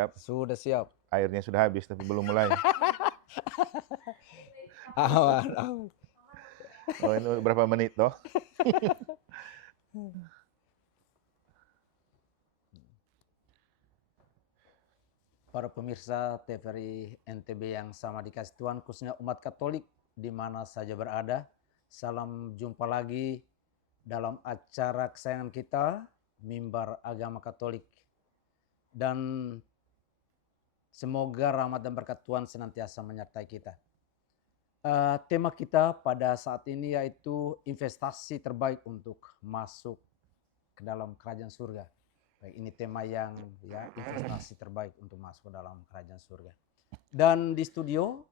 siap? Sudah siap. Airnya sudah habis tapi belum mulai. Aman, aman. Oh, ini berapa menit toh? Para pemirsa TVRI NTB yang sama dikasih Tuhan, khususnya umat Katolik di mana saja berada. Salam jumpa lagi dalam acara kesayangan kita, Mimbar Agama Katolik. Dan semoga rahmat dan berkat Tuhan senantiasa menyertai kita. Tema kita pada saat ini yaitu investasi terbaik untuk masuk ke dalam kerajaan surga. Baik, ini tema yang investasi terbaik untuk masuk ke dalam kerajaan surga. Dan di studio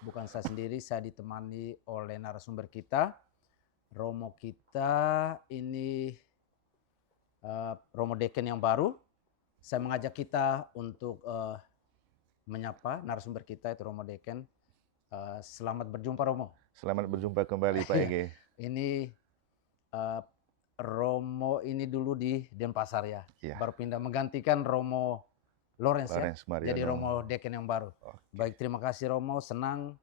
bukan saya sendiri, saya ditemani oleh narasumber kita, Romo kita ini Romo Deken yang baru. Saya mengajak kita untuk menyapa narasumber kita itu Romo Deken. Selamat berjumpa Romo. Selamat berjumpa kembali Pak Ege. Ini Romo ini dulu di Denpasar ya. Baru pindah menggantikan Romo Lawrence ya. Jadi Romo Deken yang baru. Baik, terima kasih Romo. Senang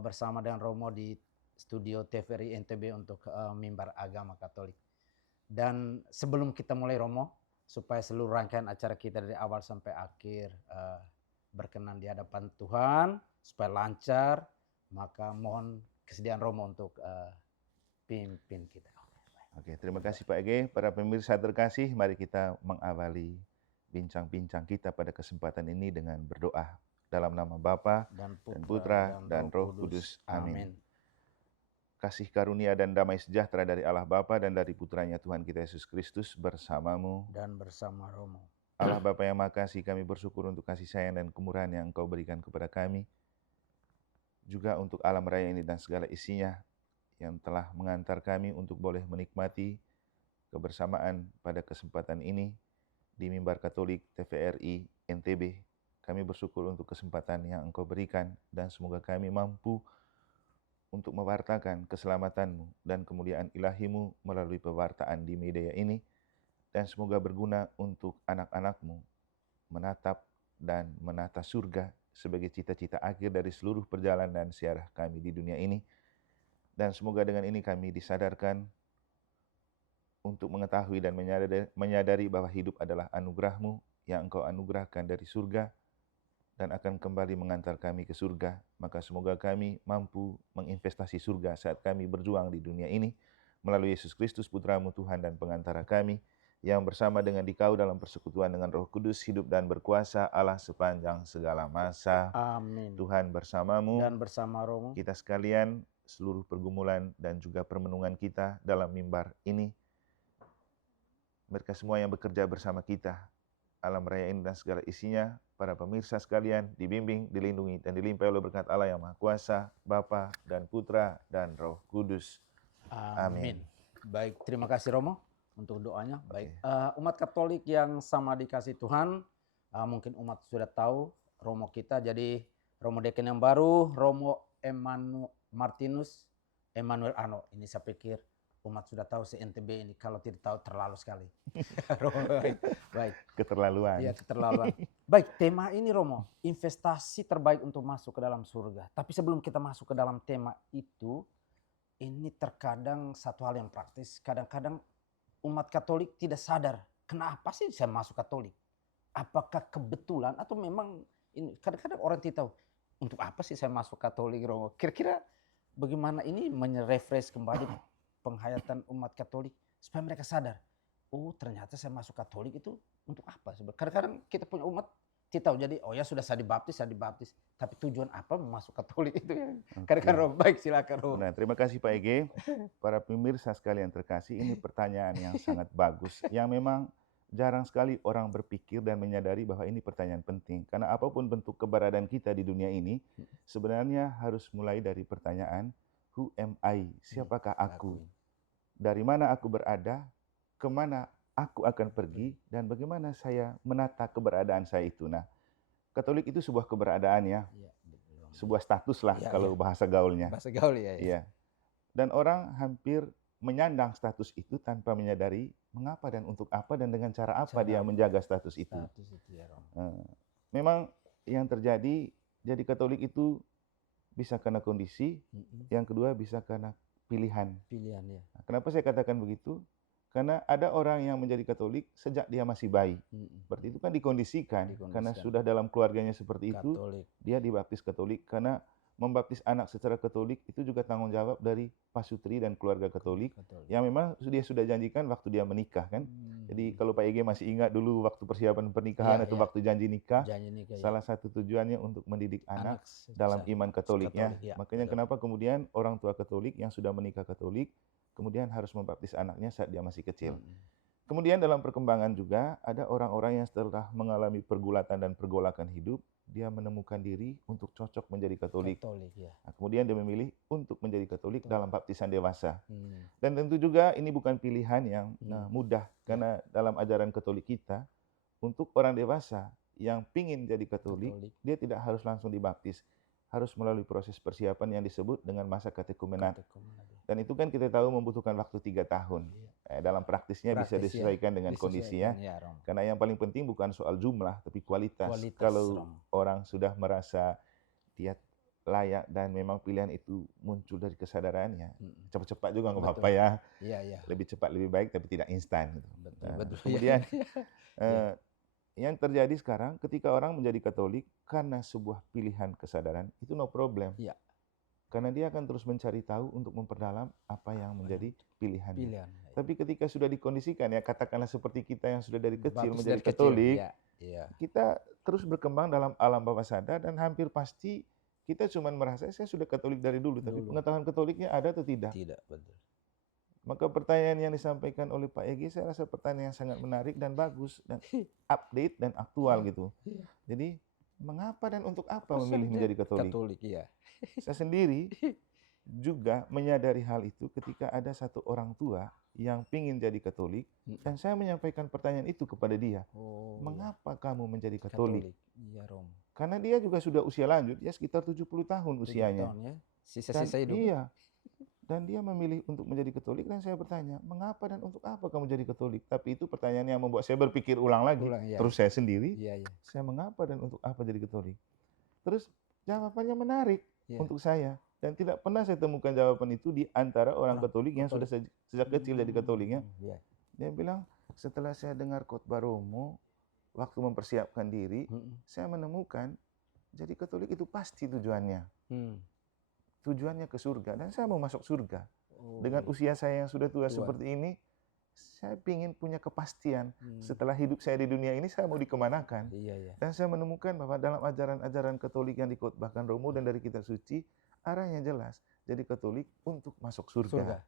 bersama dengan Romo di studio TVRI NTB untuk Mimbar Agama Katolik. Dan sebelum kita mulai Romo, supaya seluruh rangkaian acara kita dari awal sampai akhir berkenan di hadapan Tuhan, supaya lancar, maka mohon kesediaan Romo untuk pimpin kita. Oke, terima kasih Pak Ege. Para pemirsa terkasih, mari kita mengawali bincang-bincang kita pada kesempatan ini dengan berdoa dalam nama Bapa dan Putra dan Roh Kudus. Amin. Kasih karunia dan damai sejahtera dari Allah Bapa dan dari Putranya Tuhan kita Yesus Kristus bersamamu dan bersama Romo. Allah Bapa yang Maha Kasih, kami bersyukur untuk kasih sayang dan kemurahan yang Engkau berikan kepada kami, juga untuk alam raya ini dan segala isinya yang telah mengantar kami untuk boleh menikmati kebersamaan pada kesempatan ini di Mimbar Katolik TVRI NTB. Kami bersyukur untuk kesempatan yang Engkau berikan dan semoga kami mampu untuk mewartakan keselamatan-Mu dan kemuliaan ilahi-Mu melalui pewartaan di media ini, dan semoga berguna untuk anak-anak-Mu menatap dan menata surga sebagai cita-cita akhir dari seluruh perjalanan ziarah kami di dunia ini. Dan semoga dengan ini kami disadarkan untuk mengetahui dan menyadari bahwa hidup adalah anugerah-Mu yang Engkau anugerahkan dari surga dan akan kembali mengantar kami ke surga. Maka semoga kami mampu menginvestasi surga saat kami berjuang di dunia ini melalui Yesus Kristus Putra-Mu Tuhan dan pengantara kami, yang bersama dengan Dikau dalam persekutuan dengan Roh Kudus hidup dan berkuasa Allah sepanjang segala masa. Amin. Tuhan bersamamu dan bersama Romo. Kita sekalian, seluruh pergumulan dan juga permenungan kita dalam mimbar ini, mereka semua yang bekerja bersama kita, alam raya ini dan segala isinya, para pemirsa sekalian, dibimbing, dilindungi, dan dilimpahi oleh berkat Allah yang Maha Kuasa, Bapa dan Putra dan Roh Kudus. Amin. Baik, terima kasih Romo untuk doanya. Baik, umat Katolik yang sama dikasih Tuhan, mungkin umat sudah tahu Romo kita, jadi Romo Deken yang baru, Romo Martinus Emmanuel Ano. Ini saya pikir umat sudah tahu se-NTB ini, kalau tidak tahu terlalu sekali. Baik. Keterlaluan. Iya, keterlaluan. Baik, tema ini Romo, investasi terbaik untuk masuk ke dalam surga. Tapi sebelum kita masuk ke dalam tema itu, ini terkadang satu hal yang praktis. Kadang-kadang umat Katolik tidak sadar, kenapa sih saya masuk Katolik? Apakah kebetulan atau memang ini? Kadang-kadang orang tidak tahu, untuk apa sih saya masuk Katolik, Romo? Kira-kira bagaimana ini merefresh kembali penghayatan umat Katolik supaya mereka sadar, oh ternyata saya masuk Katolik itu untuk apa? Kadang-kadang kita punya umat tidak tahu, jadi oh ya sudah saya dibaptis, tapi tujuan apa masuk Katolik itu ya? Kadang-kadang baik, silakan Romo. Nah, terima kasih Pak Ege. Para pemirsa sekalian terkasih, ini pertanyaan yang sangat bagus, yang memang jarang sekali orang berpikir dan menyadari bahwa ini pertanyaan penting. Karena apapun bentuk keberadaan kita di dunia ini, sebenarnya harus mulai dari pertanyaan, who am I? Siapakah aku? Dari mana aku berada? Kemana aku akan pergi? Dan bagaimana saya menata keberadaan saya itu? Nah, Katolik itu sebuah keberadaan ya. Sebuah status lah kalau bahasa gaulnya. Bahasa gaul ya. Iya. Dan orang hampir menyandang status itu tanpa menyadari mengapa dan untuk apa dan dengan cara apa dia menjaga status itu. memang yang terjadi jadi Katolik itu bisa karena kondisi, yang kedua bisa karena pilihan. Pilihan ya. Nah, kenapa saya katakan begitu? Karena ada orang yang menjadi Katolik sejak dia masih bayi. Berarti itu kan dikondisikan, karena sudah dalam keluarganya seperti itu, Katolik. dia dibaptis Katolik. Karena membaptis anak secara Katolik itu juga tanggung jawab dari pasutri dan keluarga Katolik, yang memang dia sudah janjikan waktu dia menikah kan. Jadi kalau Pak Ege masih ingat dulu waktu persiapan pernikahan atau waktu janji nikah, salah satu tujuannya untuk mendidik anak dalam iman Katolik ya. Makanya kenapa kemudian orang tua Katolik yang sudah menikah Katolik kemudian harus membaptis anaknya saat dia masih kecil. Kemudian dalam perkembangan juga ada orang-orang yang setelah mengalami pergulatan dan pergolakan hidup, dia menemukan diri untuk cocok menjadi Katolik. Ya. Nah, kemudian dia memilih untuk menjadi Katolik dalam baptisan dewasa. Dan tentu juga ini bukan pilihan yang mudah, karena dalam ajaran Katolik kita, untuk orang dewasa yang ingin jadi Katolik, dia tidak harus langsung dibaptis. Harus melalui proses persiapan yang disebut dengan masa katekumenat. Dan itu kan kita tahu membutuhkan waktu 3 tahun. Dalam praktisnya bisa disesuaikan dengan kondisi ya. Karena yang paling penting bukan soal jumlah, tapi kualitas. Kalau orang sudah merasa dia layak dan memang pilihan itu muncul dari kesadarannya, cepat-cepat juga nggak apa-apa ya. Lebih cepat lebih baik, tapi tidak instan. Kemudian yang terjadi sekarang ketika orang menjadi Katolik karena sebuah pilihan kesadaran, itu no problem. Karena dia akan terus mencari tahu untuk memperdalam apa yang menjadi pilihannya. Tapi ketika sudah dikondisikan ya, katakanlah seperti kita yang sudah dari kecil menjadi Katolik, kita terus berkembang dalam alam bawah sadar dan hampir pasti kita cuma merasa saya sudah Katolik dari dulu, tapi pengetahuan Katoliknya ada atau tidak? Tidak, betul. Maka pertanyaan yang disampaikan oleh Pak Egi saya rasa pertanyaan yang sangat menarik dan bagus dan update dan aktual gitu. Jadi mengapa dan untuk apa memilih menjadi Katolik? Saya sendiri juga menyadari hal itu ketika ada satu orang tua yang ingin jadi Katolik dan saya menyampaikan pertanyaan itu kepada dia. Mengapa kamu menjadi Katolik? Karena dia juga sudah usia lanjut, dia sekitar 70 tahun usianya. Sisa-sisa hidup. Iya. Dan dia memilih untuk menjadi Katolik dan saya bertanya, mengapa dan untuk apa kamu jadi Katolik? Tapi itu pertanyaan yang membuat saya berpikir ulang lagi. Terus saya sendiri, saya mengapa dan untuk apa jadi Katolik? Terus jawabannya menarik untuk saya. Dan tidak pernah saya temukan jawaban itu di antara orang Katolik yang sudah sejak kecil jadi Katoliknya. Dia bilang, setelah saya dengar khotbah Romo, waktu mempersiapkan diri, saya menemukan jadi Katolik itu pasti tujuannya. Tujuannya ke surga, dan saya mau masuk surga. Dengan usia saya yang sudah tua seperti ini, saya ingin punya kepastian setelah hidup saya di dunia ini saya mau dikemanakan. Dan saya menemukan bahwa dalam ajaran-ajaran Katolik yang dikhotbahkan Romo dan dari kitab suci, arahnya jelas, jadi Katolik untuk masuk surga.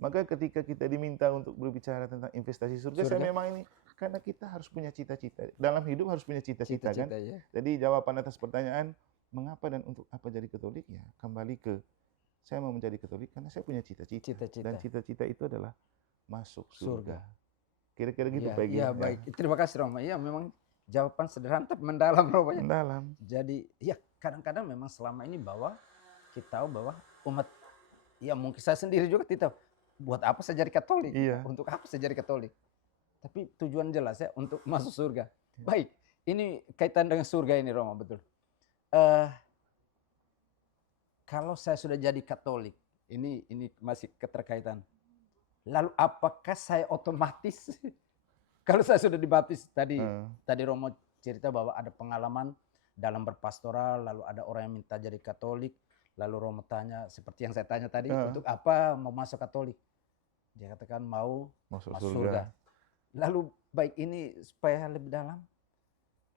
Maka ketika kita diminta untuk berbicara tentang investasi surga, saya memang ini karena kita harus punya cita-cita. Dalam hidup harus punya cita-cita kan. Jadi jawaban atas pertanyaan mengapa dan untuk apa jadi Katolik, ya kembali ke saya mau menjadi Katolik karena saya punya cita-cita. Dan cita-cita itu adalah masuk surga. Kira-kira gitu Pak Egi. Iya, baik. Terima kasih Roma. Ya memang jawaban sederhana tapi mendalam Roma. Mendalam. Jadi ya kadang-kadang memang selama ini bahwa kita tahu bahwa umat, ya mungkin saya sendiri juga tidak buat apa saya jadi Katolik. Untuk apa saya jadi Katolik. Tapi tujuan jelas ya untuk masuk surga. Baik, ini kaitan dengan surga ini Roma, betul. Kalau saya sudah jadi Katolik, ini masih keterkaitan. Lalu apakah saya otomatis kalau saya sudah dibaptis tadi Romo cerita bahwa ada pengalaman dalam berpastoral, lalu ada orang yang minta jadi Katolik, lalu Romo tanya seperti yang saya tanya tadi, untuk apa mau masuk Katolik? Dia katakan mau masuk surga. Lalu baik ini supaya lebih dalam.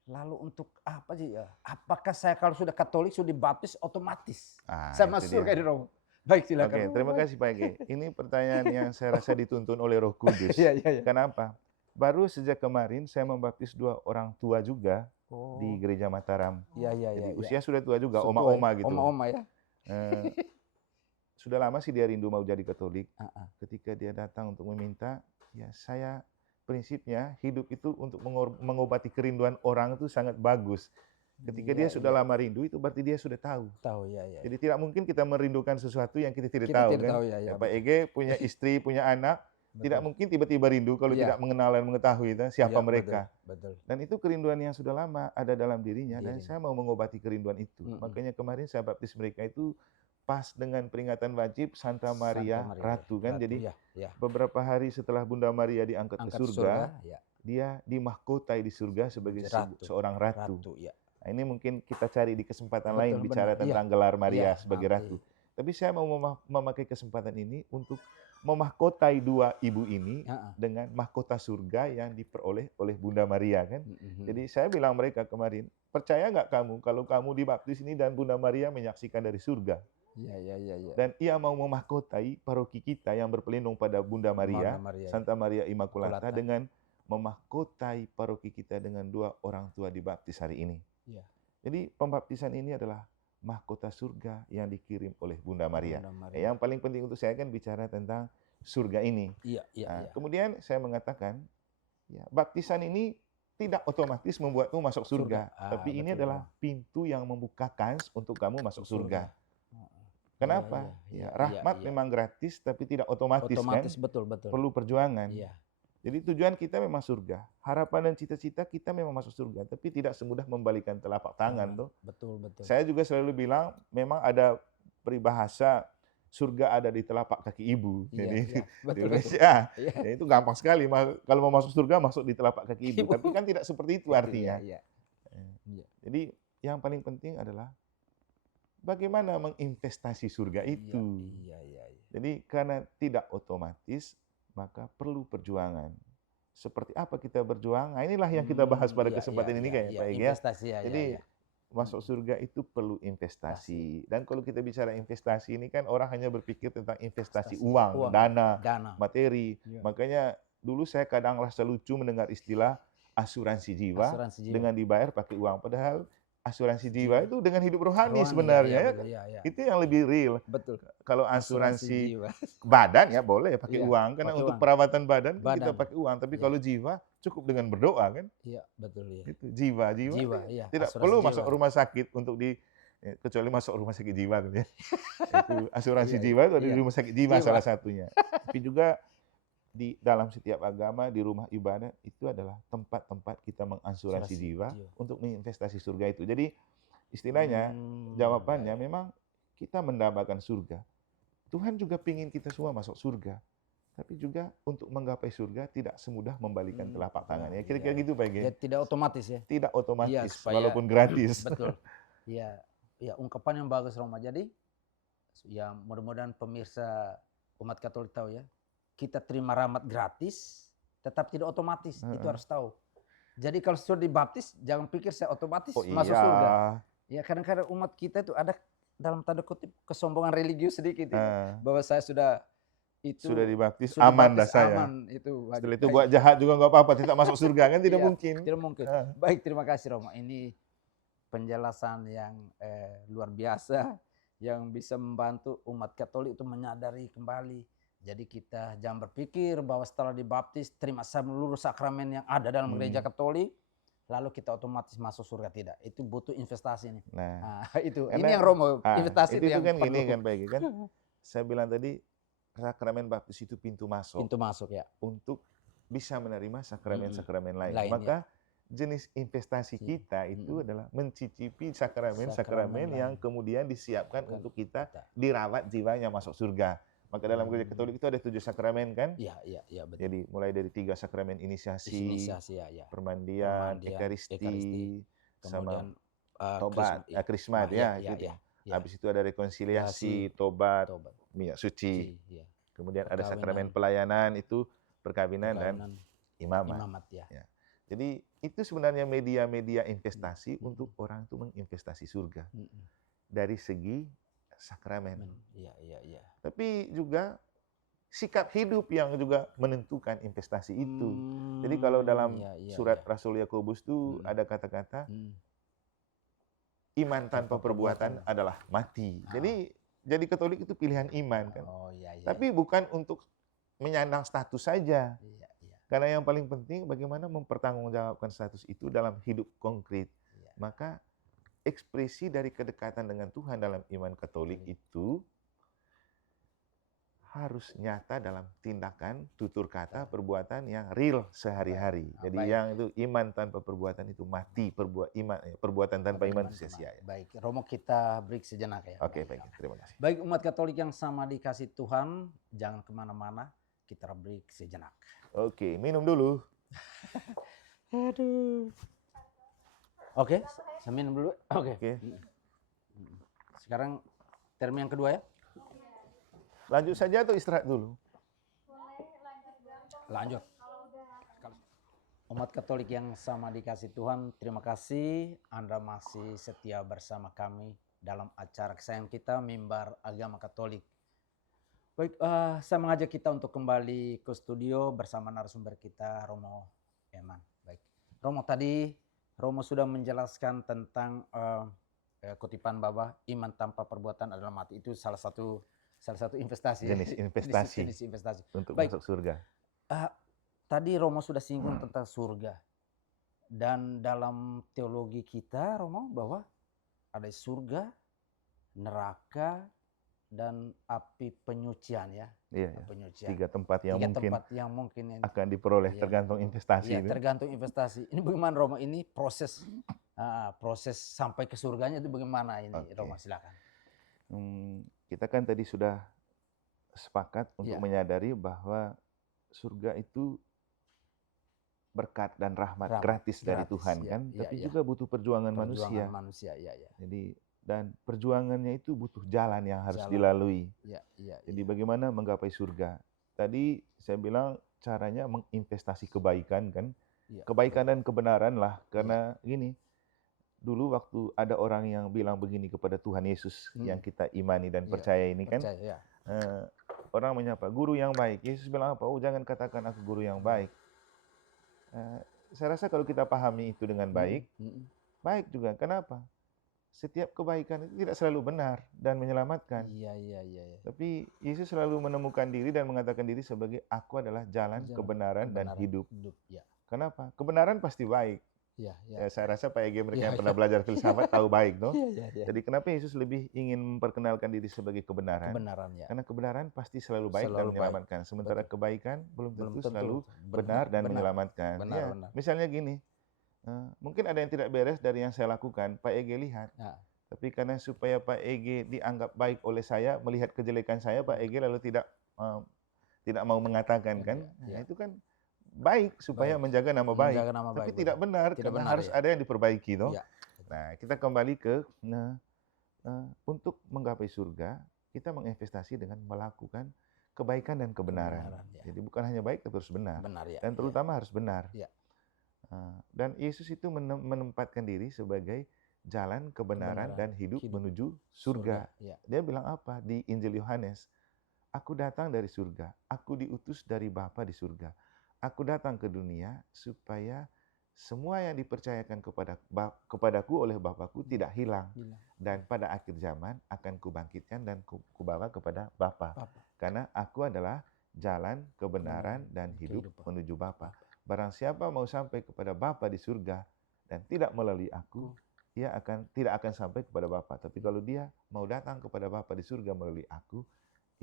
Lalu untuk apa sih ya? Apakah saya kalau sudah Katolik, sudah dibaptis otomatis saya masuk surga di Romo? Baik, silakan. Oke, terima kasih Pak Ege. Ini pertanyaan yang saya rasa dituntun oleh Roh Kudus. Kenapa? Baru sejak kemarin saya membaptis 2 orang tua juga di Gereja Mataram. Jadi usia sudah tua juga, oma-oma gitu. Oma-oma ya. Sudah lama sih dia rindu mau jadi Katolik. Ketika dia datang untuk meminta, ya saya prinsipnya hidup itu untuk mengobati kerinduan orang itu sangat bagus. Ketika dia sudah lama rindu, itu berarti dia sudah tahu. Jadi tidak mungkin kita merindukan sesuatu yang kita tidak tahu. Kan? Pak Ege punya istri, punya anak, Tidak mungkin tiba-tiba rindu kalau Iya. tidak mengenal dan mengetahui siapa Iya, mereka. betul. Dan itu kerinduan yang sudah lama ada dalam dirinya dan Diri. saya mau mengobati kerinduan itu. Makanya kemarin saya baptis mereka itu pas dengan peringatan wajib Santa Maria Ratu kan. Jadi ya. beberapa hari setelah Bunda Maria diangkat ke surga, ya. dia dimahkotai di surga sebagai Ratu. seorang ratu. Ya. Nah, ini mungkin kita cari di kesempatan Betul, lain bicara benar. tentang gelar Maria Iya, sebagai nanti. ratu. Tapi saya mau memakai kesempatan ini untuk memahkotai dua ibu ini dengan mahkota surga yang diperoleh oleh Bunda Maria kan. Jadi saya bilang mereka kemarin, percaya nggak kamu kalau kamu dibaptis ini dan Bunda Maria menyaksikan dari surga? Iya. Dan ia mau memahkotai paroki kita yang berpelindung pada Bunda Maria, Santa Maria Immaculata, dengan memahkotai paroki kita dengan dua orang tua dibaptis hari ini. Iya. Jadi pembaptisan ini adalah mahkota surga yang dikirim oleh Bunda Maria. Yang paling penting untuk saya kan bicara tentang surga ini. Iya. Kemudian saya mengatakan, ya, baptisan ini tidak otomatis membuatmu masuk surga. Tapi ini adalah pintu yang membuka kans untuk kamu masuk surga. Kenapa? Rahmat memang gratis, tapi tidak otomatis kan? Betul. Perlu perjuangan. Iya. Jadi tujuan kita memang surga. Harapan dan cita-cita kita memang masuk surga, tapi tidak semudah membalikan telapak tangan tuh. Betul. Saya juga selalu bilang memang ada peribahasa surga ada di telapak kaki ibu. Jadi di Indonesia ya itu gampang sekali. Kalau mau masuk surga masuk di telapak kaki ibu. Tapi kan tidak seperti itu artinya. Jadi yang paling penting adalah bagaimana menginvestasi surga itu. Jadi karena tidak otomatis, maka perlu perjuangan. Seperti apa kita berjuang? Nah, inilah yang kita bahas pada kesempatan ini kayak Pak Egi ya. Jadi masuk surga itu perlu investasi. Dan kalau kita bicara investasi ini kan orang hanya berpikir tentang investasi uang, dana, materi. Makanya dulu saya kadang rasa lucu mendengar istilah asuransi jiwa dengan dibayar pakai uang. Padahal asuransi jiwa itu dengan hidup rohani sebenarnya. Itu yang lebih real. Betul. Kalau asuransi badan ya boleh pakai uang. Karena untuk perawatan badan kita pakai uang. Tapi kalau jiwa cukup dengan berdoa kan. Iya, betul ya. Itu jiwa. Tidak perlu masuk rumah sakit untuk kecuali masuk rumah sakit jiwa gitu ya. Itu asuransi jiwa itu ada di rumah sakit jiwa salah satunya. Tapi juga di dalam setiap agama, di rumah ibadah, itu adalah tempat-tempat kita mengasuransi jiwa untuk menginvestasi surga itu. Jadi istilahnya, jawabannya memang kita mendambakan surga. Tuhan juga ingin kita semua masuk surga. Tapi juga untuk menggapai surga tidak semudah membalikan telapak tangan. Ya kira-kira gitu Pak Ege. Ya, tidak otomatis ya. Tidak otomatis, walaupun gratis. Betul. Ya, ungkapan yang bagus Roma. Jadi, ya mudah-mudahan pemirsa umat Katolik tahu ya. Kita terima rahmat gratis, tetap tidak otomatis. Itu harus tahu. Jadi kalau sudah dibaptis, jangan pikir saya otomatis masuk surga. Ya kadang-kadang umat kita itu ada dalam tanda kutip kesombongan religius sedikit. Bahwa saya sudah dibaptis, aman dah saya. Setelah itu buat jahat juga nggak apa-apa, tidak masuk surga kan tidak mungkin. Tidak mungkin. Baik, terima kasih Roma. Ini penjelasan yang luar biasa yang bisa membantu umat Katolik itu menyadari kembali. Jadi kita jangan berpikir bahwa setelah dibaptis terima seluruh sakramen yang ada dalam gereja Katolik, lalu kita otomatis masuk surga. Tidak. Itu butuh investasi nih. Nah, itu. Ini yang Romo, investasi itu yang kan ini kan Pak Egi kan. Saya bilang tadi sakramen baptis itu pintu masuk. Pintu masuk ya. Untuk bisa menerima sakramen-sakramen lain. Maka jenis investasi kita itu adalah mencicipi sakramen-sakramen yang kemudian disiapkan untuk kita dirawat jiwanya masuk surga. Maka dalam gereja Katolik itu ada 7 sakramen kan? Iya, betul. Jadi mulai dari 3 sakramen inisiasi, permandian, ekaristi, sama tobat, krismat ya. Gitu. Habis itu ada rekonsiliasi, tobat, minyak suci. Kemudian ada sakramen pelayanan itu perkawinan dan imamat. Ya. Jadi itu sebenarnya media-media investasi untuk orang itu menginvestasi surga. Dari segi sakramen. Tapi juga sikap hidup yang juga menentukan investasi itu. Jadi kalau dalam surat Rasul Yakobus itu ada kata-kata iman tanpa perbuatan adalah mati. Jadi Katolik itu pilihan iman kan. Tapi bukan untuk menyandang status saja. Karena yang paling penting bagaimana mempertanggungjawabkan status itu dalam hidup konkret. Maka ekspresi dari kedekatan dengan Tuhan dalam iman Katolik itu harus nyata dalam tindakan, tutur kata, perbuatan yang real sehari-hari. Baik. Jadi Baik. yang itu iman tanpa perbuatan itu mati, perbuatan tanpa iman itu sia-sia. Ya. Baik, Romo kita break sejenak ya. Oke, baik. Terima kasih. Baik umat Katolik yang sama dikasih Tuhan, jangan kemana-mana, kita break sejenak. Oke, minum dulu. Aduh. Oke, saya minum dulu. Oke. Sekarang term yang kedua ya. Lanjut saja atau istirahat dulu? Lanjut. Umat Katolik yang sama dikasih Tuhan, terima kasih Anda masih setia bersama kami dalam acara kesayangan kita, Mimbar Agama Katolik. Baik, saya mengajak kita untuk kembali ke studio bersama narasumber kita, Romo Eman. Baik, Romo, tadi Romo sudah menjelaskan tentang kutipan Baba, iman tanpa perbuatan adalah mati. Itu salah satu investasi. Jenis investasi. Jenis investasi. Untuk baik, masuk surga. Tadi Romo sudah singgung tentang surga. Dan dalam teologi kita, Romo, bahwa ada surga, neraka, dan api penyucian ya. Iya, penyucian. 3 tempat yang mungkin akan diperoleh tergantung investasi. Iya, tergantung investasi. Ini bagaimana Romo, ini proses sampai ke surganya itu bagaimana ini, Romo, silakan. Kita kan tadi sudah sepakat untuk menyadari bahwa surga itu berkat dan rahmat gratis dari Tuhan kan, tapi juga butuh perjuangan manusia. Jadi dan perjuangannya itu butuh jalan yang harus dilalui. Jadi bagaimana menggapai surga? Tadi saya bilang caranya menginvestasi kebaikan kan, kebaikan dan kebenaran lah. Karena gini, dulu waktu ada orang yang bilang begini kepada Tuhan Yesus yang kita imani dan percaya ini kan, orang menyapa, guru yang baik. Yesus bilang apa? Oh, jangan katakan aku guru yang baik. Saya rasa kalau kita pahami itu dengan baik, baik juga. Kenapa? Setiap kebaikan itu tidak selalu benar dan menyelamatkan. Tapi Yesus selalu menemukan diri dan mengatakan diri sebagai aku adalah jalan, kebenaran dan hidup. Kenapa? Kebenaran pasti baik. Saya rasa Pak Ege mereka yang pernah belajar filsafat tahu baik, no? Jadi kenapa Yesus lebih ingin memperkenalkan diri sebagai kebenaran? Karena kebenaran pasti selalu baik dan menyelamatkan. Sementara kebaikan belum tentu selalu benar dan menyelamatkan. Misalnya gini, mungkin ada yang tidak beres dari yang saya lakukan, Pak Ege lihat. Tapi karena supaya Pak Ege dianggap baik oleh saya, melihat kejelekan saya, Pak Ege lalu tidak mau mengatakan kan? Itu kan baik supaya menjaga nama baik, tapi tidak benar karena harus ada yang diperbaiki, toh. Nah, kita kembali ke untuk menggapai surga, kita menginvestasi dengan melakukan kebaikan dan kebenaran. Jadi bukan hanya baik tapi harus benar. Dan terutama harus benar. Dan Yesus itu menempatkan diri sebagai jalan kebenaran dan hidup menuju surga. Dia bilang apa di Injil Yohanes? Aku datang dari surga, aku diutus dari Bapa di surga. Aku datang ke dunia supaya semua yang dipercayakan kepadaku oleh Bapakku tidak hilang. Dan pada akhir zaman akan kubangkitkan dan kubawa kepada Bapa. Karena aku adalah jalan, kebenaran, dan hidup menuju Bapa. Barang siapa mau sampai kepada Bapa di surga dan tidak melalui aku, ia tidak akan sampai kepada Bapa. Tapi kalau dia mau datang kepada Bapa di surga melalui aku,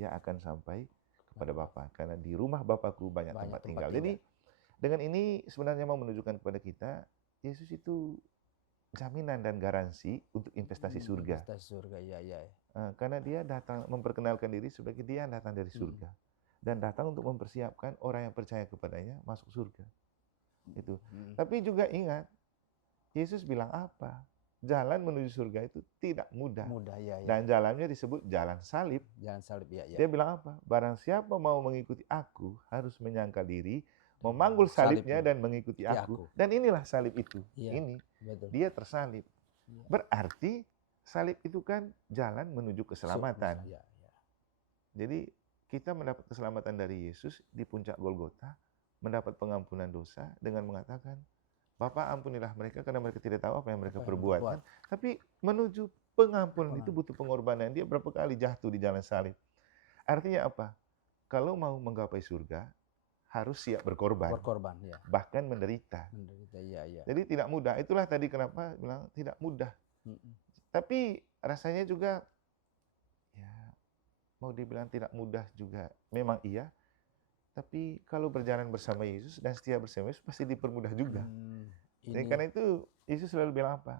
ia akan sampai kepada Bapa, karena di rumah Bapakku banyak tempat tinggal. Jadi dengan ini sebenarnya mau menunjukkan kepada kita, Yesus itu jaminan dan garansi untuk investasi surga. Karena dia datang memperkenalkan diri sebagai dia datang dari surga dan datang untuk mempersiapkan orang yang percaya kepadanya masuk surga. Itu. Tapi juga ingat, Yesus bilang apa? Jalan menuju surga itu tidak mudah. Dan jalannya disebut jalan salib. Dia bilang apa? Barang siapa mau mengikuti aku harus menyangkal diri, memanggul salibnya dan mengikuti aku. Dan inilah salib itu. Ini dia tersalib. Berarti salib itu kan jalan menuju keselamatan. Jadi kita mendapat keselamatan dari Yesus di puncak Golgota, mendapat pengampunan dosa dengan mengatakan, Bapa ampunilah mereka karena mereka tidak tahu apa yang mereka perbuat. Kan? Tapi menuju pengampunan itu butuh pengorbanan. Dia berapa kali jatuh di jalan salib. Artinya apa? Kalau mau menggapai surga, harus siap berkorban. Bahkan menderita. Jadi tidak mudah. Itulah tadi kenapa bilang tidak mudah. Tapi rasanya juga ya mau dibilang tidak mudah juga, memang iya. Tapi kalau berjalan bersama Yesus dan setia bersama Yesus pasti dipermudah juga. Jadi Ini karena itu Yesus selalu bilang apa?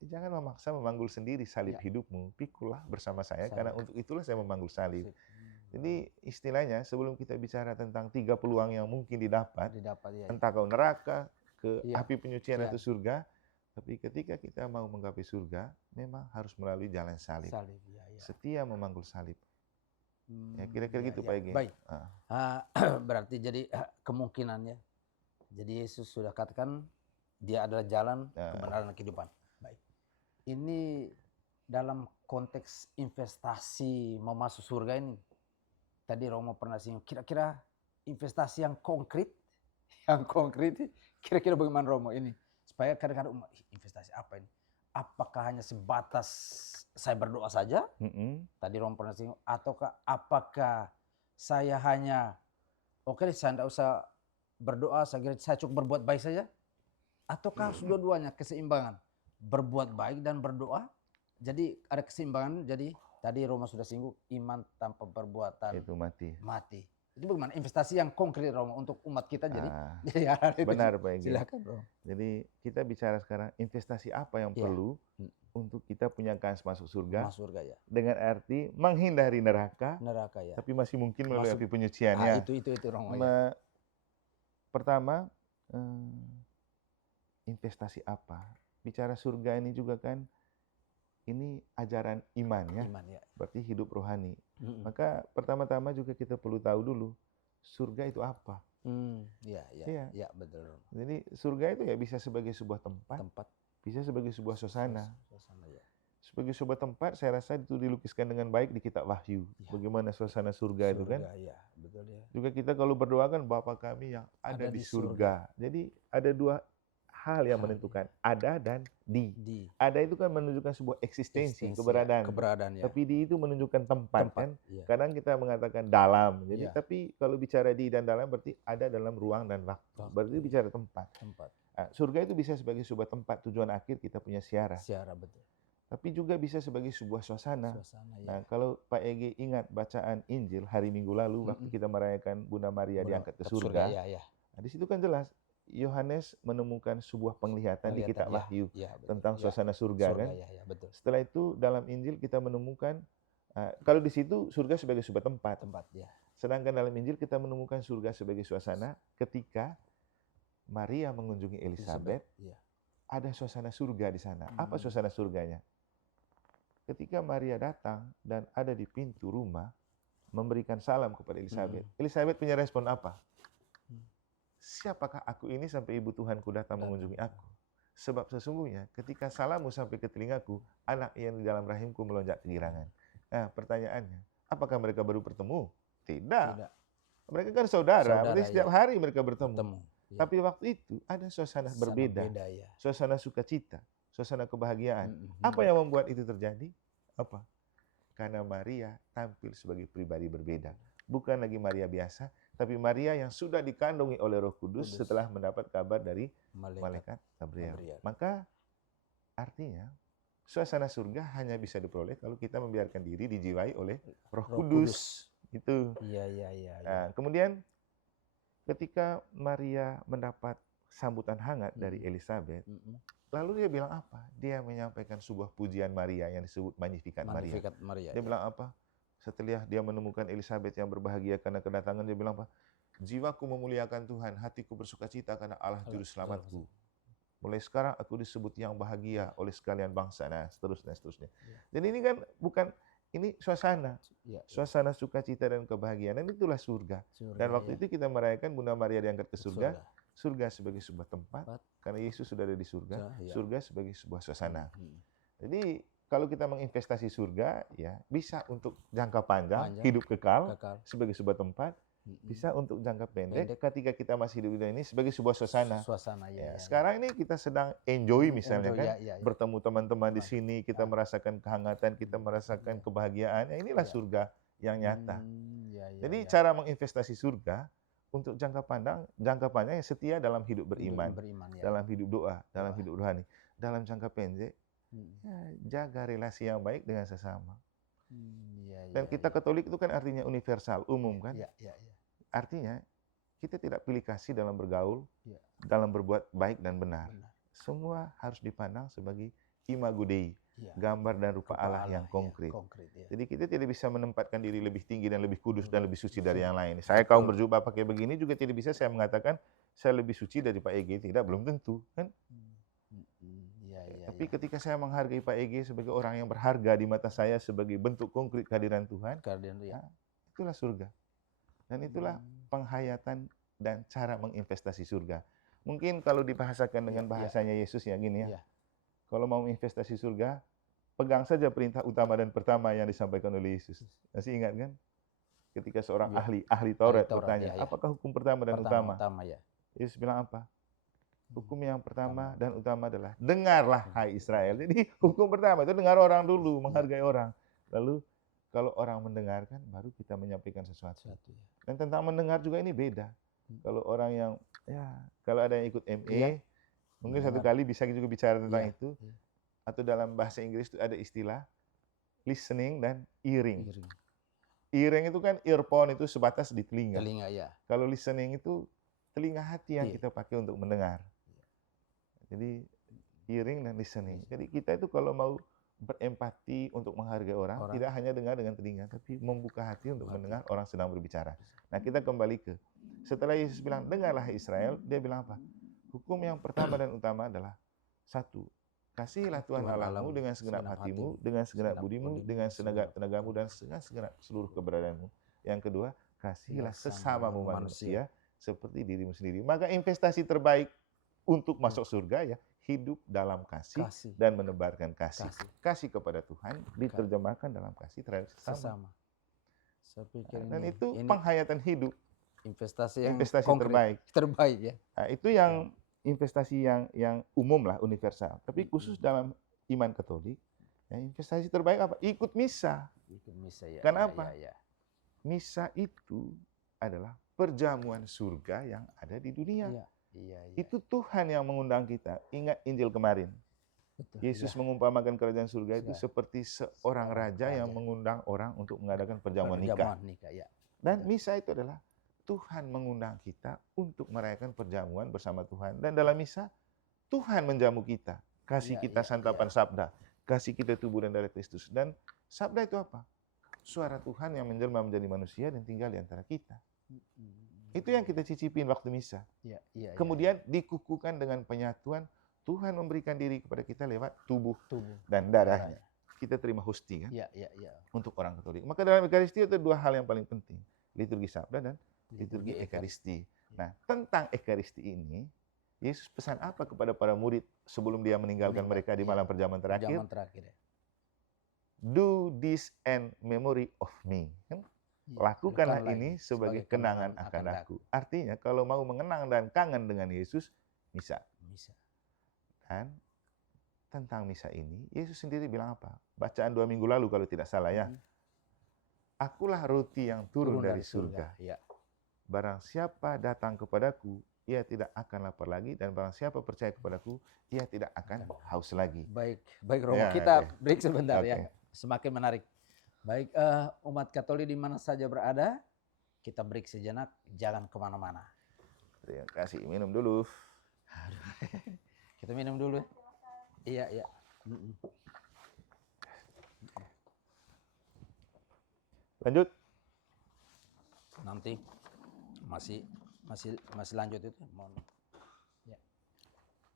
Jangan memaksa memanggul sendiri salib Ya. hidupmu, pikulah bersama saya Salib. karena untuk itulah saya memanggul salib. Sip. Jadi istilahnya sebelum kita bicara tentang 3 peluang yang mungkin didapat, Didapat ya. entah kau neraka, ke Iya. api penyucian Iya. atau surga, tapi ketika kita mau menggapai surga, memang harus melalui jalan salib. Salib, ya. Setia memanggul salib. Ya kira-kira gitu Pak Egi. Baik. Berarti jadi kemungkinannya. Jadi Yesus sudah katakan dia adalah jalan, kebenaran dan kehidupan. Baik. Ini dalam konteks investasi mau masuk surga ini. Tadi Romo pernah singgung, kira-kira investasi yang konkret kira-kira bagaimana Romo ini? Supaya kadang-kadang investasi apa ini? Apakah hanya sebatas saya berdoa saja? Tadi Romo pernah singgung, ataukah apakah saya hanya saya tidak usah berdoa, saya cukup berbuat baik saja? Ataukah dua-duanya keseimbangan? Berbuat baik dan berdoa. Jadi ada keseimbangan. Jadi tadi Romo sudah singgung, iman tanpa perbuatan itu mati. Itu bagaimana investasi yang konkret Romo untuk umat kita jadi benar Pak Egi. Silakan Romo. Jadi kita bicara sekarang investasi apa yang perlu untuk kita punya kans masuk surga. Masuk surga ya. Dengan arti menghindari neraka ya. Tapi masih mungkin melalui api penyuciannya. Itu Romo. Pertama, investasi apa? Bicara surga ini juga kan ini ajaran iman ya. Berarti hidup rohani. Maka pertama-tama juga kita perlu tahu dulu surga itu apa. Iya, betul. Jadi surga itu ya bisa sebagai sebuah tempat. Bisa sebagai sebuah suasana. Sebagai sebuah tempat saya rasa itu dilukiskan dengan baik di kitab Wahyu. Bagaimana suasana surga itu kan. Iya, betul ya. Juga kita kalau berdoa kan Bapa kami yang ada di surga. Jadi ada dua hal yang menentukan, ada dan di. Ada itu kan menunjukkan sebuah eksistensi, keberadaan. Tapi di itu menunjukkan tempat kan. Kadang kita mengatakan dalam. Jadi tapi kalau bicara di dan dalam berarti ada dalam ruang dan waktu. Berarti bicara tempat. Nah, surga itu bisa sebagai sebuah tempat tujuan akhir kita punya siara. Betul. Tapi juga bisa sebagai sebuah suasana. Nah, kalau Pak Egi ingat bacaan Injil hari Minggu lalu waktu kita merayakan Bunda Maria diangkat ke surga. Nah, di situ kan jelas Yohanes menemukan sebuah penglihatan di kitab Wahyu tentang suasana surga kan. Betul. Setelah itu dalam Injil kita menemukan kalau di situ surga sebagai sebuah tempat. Sedangkan dalam Injil kita menemukan surga sebagai suasana ketika Maria mengunjungi Elizabeth. Ada suasana surga di sana. Apa suasana surganya? Ketika Maria datang dan ada di pintu rumah memberikan salam kepada Elizabeth. Elizabeth punya respon apa? Siapakah aku ini sampai ibu Tuhanku datang mengunjungi aku? Sebab sesungguhnya ketika salammu sampai ke telingaku, anak yang di dalam rahimku melonjak kegirangan. Nah pertanyaannya, apakah mereka baru bertemu? Tidak. Mereka kan saudara berarti setiap hari mereka bertemu. Tapi waktu itu ada suasana berbeda. Suasana sukacita, suasana kebahagiaan. Apa yang membuat itu terjadi? Apa? Karena Maria tampil sebagai pribadi berbeda. Bukan lagi Maria biasa, tapi Maria yang sudah dikandungi oleh Roh Kudus setelah mendapat kabar dari malaikat Gabriel. Maka artinya suasana surga hanya bisa diperoleh kalau kita membiarkan diri dijiwai oleh Roh Kudus. Itu. Nah, kemudian ketika Maria mendapat sambutan hangat dari Elizabeth, lalu dia bilang apa? Dia menyampaikan sebuah pujian Maria yang disebut Magnificat Maria. Dia bilang apa? Setelah dia menemukan Elizabeth yang berbahagia karena kedatangan, dia bilang apa? Jiwaku memuliakan Tuhan, hatiku bersukacita karena Allah Juru Selamatku. Mulai sekarang aku disebut yang bahagia oleh sekalian bangsa. Nah, seterusnya. Jadi ini kan bukan, ini suasana. Suasana sukacita dan kebahagiaan. Dan itulah surga. Dan waktu itu kita merayakan Bunda Maria diangkat ke surga. Surga sebagai sebuah tempat, karena Yesus sudah ada di surga. Surga sebagai sebuah suasana. Jadi kalau kita menginvestasi surga, ya bisa untuk jangka panjang, hidup kekal sebagai sebuah tempat, bisa untuk jangka pendek ketika kita masih hidup di dunia ini sebagai sebuah suasana. Sekarang ini kita sedang enjoy misalnya kan, bertemu teman-teman di sini, kita merasakan kehangatan, kita merasakan kebahagiaan. Ya, inilah surga yang nyata. Jadi cara menginvestasi surga untuk jangka panjang yang setia dalam hidup beriman, dalam hidup doa, dalam hidup rohani. Dalam jangka pendek, jaga relasi yang baik dengan sesama. Iya, Dan iya, kita iya. Katolik itu kan artinya universal, umum kan? Iya, iya, iya. Artinya kita tidak pilih kasih dalam bergaul, Iya. dalam berbuat baik dan benar. Benar. Semua harus dipandang sebagai imago Dei, Iya. gambar dan rupa Allah yang ya, konkret. ya. Jadi kita tidak bisa menempatkan diri lebih tinggi dan lebih kudus dan lebih suci dari Betul. yang lain. Saya kaum Betul. berjubah pakai begini juga tidak bisa saya mengatakan saya lebih suci dari Pak Ege, tidak, belum tentu kan. Iya, iya, Tapi iya. ketika saya menghargai Pak Ege sebagai orang yang berharga di mata saya sebagai bentuk konkret kehadiran Tuhan, Kehadiran itu ya. nah, itulah surga. Dan itulah penghayatan dan cara menginvestasi surga. Mungkin kalau dibahasakan dengan bahasanya Yesus ya gini ya. Iya. Kalau mau investasi surga, pegang saja perintah utama dan pertama yang disampaikan oleh Yesus. Masih ingat kan? Ketika seorang ahli Taurat bertanya, apakah hukum pertama dan utama? Ya. Yesus bilang apa? Hukum yang pertama dan utama adalah dengarlah hai Israel. Jadi hukum pertama itu dengar orang dulu, menghargai orang. Lalu kalau orang mendengarkan, baru kita menyampaikan sesuatu. Dan tentang mendengar juga ini beda. Kalau orang yang, kalau ada yang ikut ME, mungkin satu kali bisa juga bicara tentang itu. Atau dalam bahasa Inggris itu ada istilah listening dan hearing. Hearing itu kan earphone itu sebatas di telinga. Kalau listening itu telinga hati yang kita pakai untuk mendengar. Jadi hearing dan listening. Jadi kita itu kalau mau berempati untuk menghargai orang, tidak hanya dengar dengan telinga, tapi membuka hati untuk mendengar orang sedang berbicara. Nah, kita kembali ke, setelah Yesus bilang, dengarlah Israel, dia bilang apa? Hukum yang pertama dan utama adalah, satu, kasihilah Tuhan Allahmu dengan segenap hatimu, dengan segenap budimu, dengan segenap tenagamu, dan segenap seluruh keberadaanmu. Yang kedua, kasihilah sesamamu manusia seperti dirimu sendiri. Maka investasi terbaik untuk masuk surga ya, hidup dalam kasih dan menebarkan kasih. Kasih kepada Tuhan diterjemahkan dalam kasih terhadap sesama. Saya pikir dan itu penghayatan hidup. Investasi yang terbaik ya. Nah, itu yang investasi yang umum lah, universal. Tapi khusus dalam iman Katolik, investasi terbaik apa? Ikut misa. Kenapa? Misa itu adalah perjamuan surga yang ada di dunia. Itu Tuhan yang mengundang kita. Ingat Injil kemarin. Yesus mengumpamakan kerajaan surga itu seperti seorang raja yang mengundang orang untuk mengadakan perjamuan nikah. Dan misa itu adalah Tuhan mengundang kita untuk merayakan perjamuan bersama Tuhan. Dan dalam misa, Tuhan menjamu kita. Kasih kita santapan sabda. Kasih kita tubuh dan darah Kristus. Dan sabda itu apa? Suara Tuhan yang menjelma menjadi manusia dan tinggal di antara kita. Itu yang kita cicipin waktu misa. Kemudian dikukuhkan dengan penyatuan, Tuhan memberikan diri kepada kita lewat tubuh dan darahnya. Kita terima hosti kan? Untuk orang Katolik. Maka dalam Ekaristi itu dua hal yang paling penting. Liturgi sabda dan liturgi Ekaristi. Nah, tentang Ekaristi ini, Yesus pesan apa kepada para murid sebelum dia meninggalkan mereka di malam perjamuan terakhir? Do this in memory of me. Lakukanlah ini sebagai kenangan akan aku. Artinya kalau mau mengenang dan kangen dengan Yesus, misa. Dan tentang misa ini, Yesus sendiri bilang apa? Bacaan 2 minggu lalu kalau tidak salah ya. Akulah roti yang turun dari surga. Barang siapa datang kepadaku, ia tidak akan lapar lagi. Dan barang siapa percaya kepadaku, ia tidak akan haus lagi. Baik Romo, kita break sebentar ya. Semakin menarik. Baik, umat Katolik di mana saja berada, kita break sejenak, jangan kemana-mana. Terima kasih, minum dulu. Kita minum dulu. Iya. Lanjut. Nanti masih lanjut itu. Ya.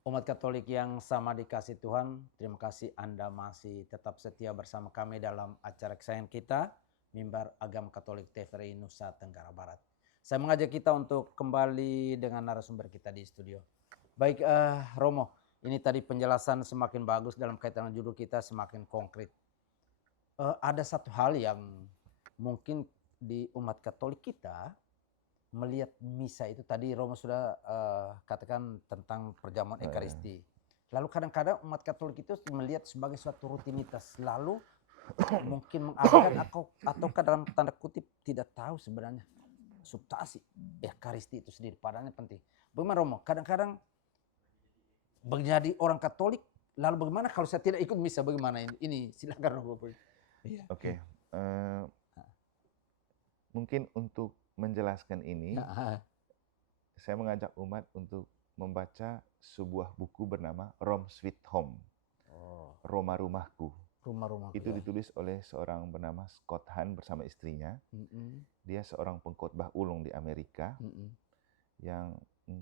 Umat Katolik yang sama dikasih Tuhan, terima kasih Anda masih tetap setia bersama kami dalam acara kesayangan kita, Mimbar Agama Katolik TVRI Nusa Tenggara Barat. Saya mengajak kita untuk kembali dengan narasumber kita di studio. Baik, Romo, ini tadi penjelasan semakin bagus dalam kaitan judul kita, semakin konkret. Ada satu hal yang mungkin di umat Katolik kita melihat misa itu, tadi Romo sudah katakan tentang perjamuan Ekaristi. Lalu kadang-kadang umat Katolik itu melihat sebagai suatu rutinitas, lalu mungkin mengabaikan atau dalam tanda kutip tidak tahu sebenarnya substansi Ekaristi itu sendiri, padahal penting. Bagaimana Romo? Kadang-kadang menjadi orang Katolik, lalu bagaimana kalau saya tidak ikut misa, bagaimana ini? Silakan Romo. Oke. Eh, mungkin untuk menjelaskan ini, saya mengajak umat untuk membaca sebuah buku bernama Rome Sweet Home, Roma Rumahku. Rumah-rumah Itu ditulis oleh seorang bernama Scott Hahn bersama istrinya. Dia seorang pengkhotbah ulung di Amerika yang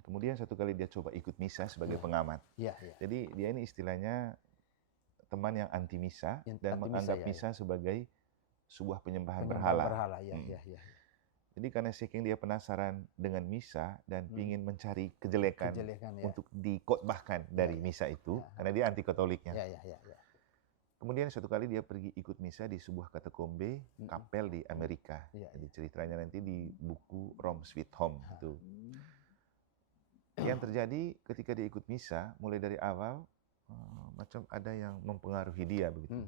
kemudian satu kali dia coba ikut misa sebagai pengamat. Jadi dia ini istilahnya teman yang anti misa dan menganggap misa sebagai sebuah penyembahan berhala. Jadi karena saking dia penasaran dengan misa dan ingin mencari kejelekan untuk dikhotbahkan dari misa itu, karena dia anti Katoliknya. Kemudian suatu kali dia pergi ikut misa di sebuah katakombe kapel di Amerika. Jadi ceritanya nanti di buku Rome Sweet Home itu. Yang terjadi ketika dia ikut misa, mulai dari awal macam ada yang mempengaruhi dia begitu.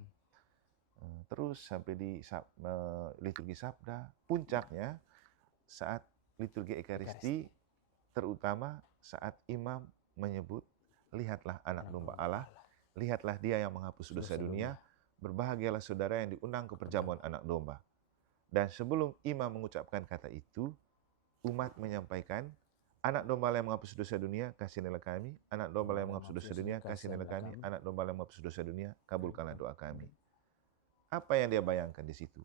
Terus sampai di liturgi sabda, puncaknya saat liturgi Ekaristi, terutama saat imam menyebut, lihatlah anak domba Allah, lihatlah dia yang menghapus dosa dunia, berbahagialah saudara yang diundang ke perjamuan anak domba. Dan sebelum imam mengucapkan kata itu, umat menyampaikan, anak domba yang menghapus dosa dunia, kasihanilah kami, anak domba yang menghapus dosa dunia, kasihanilah kami, anak domba yang menghapus dosa dunia, kabulkanlah doa kami. Apa yang dia bayangkan di situ?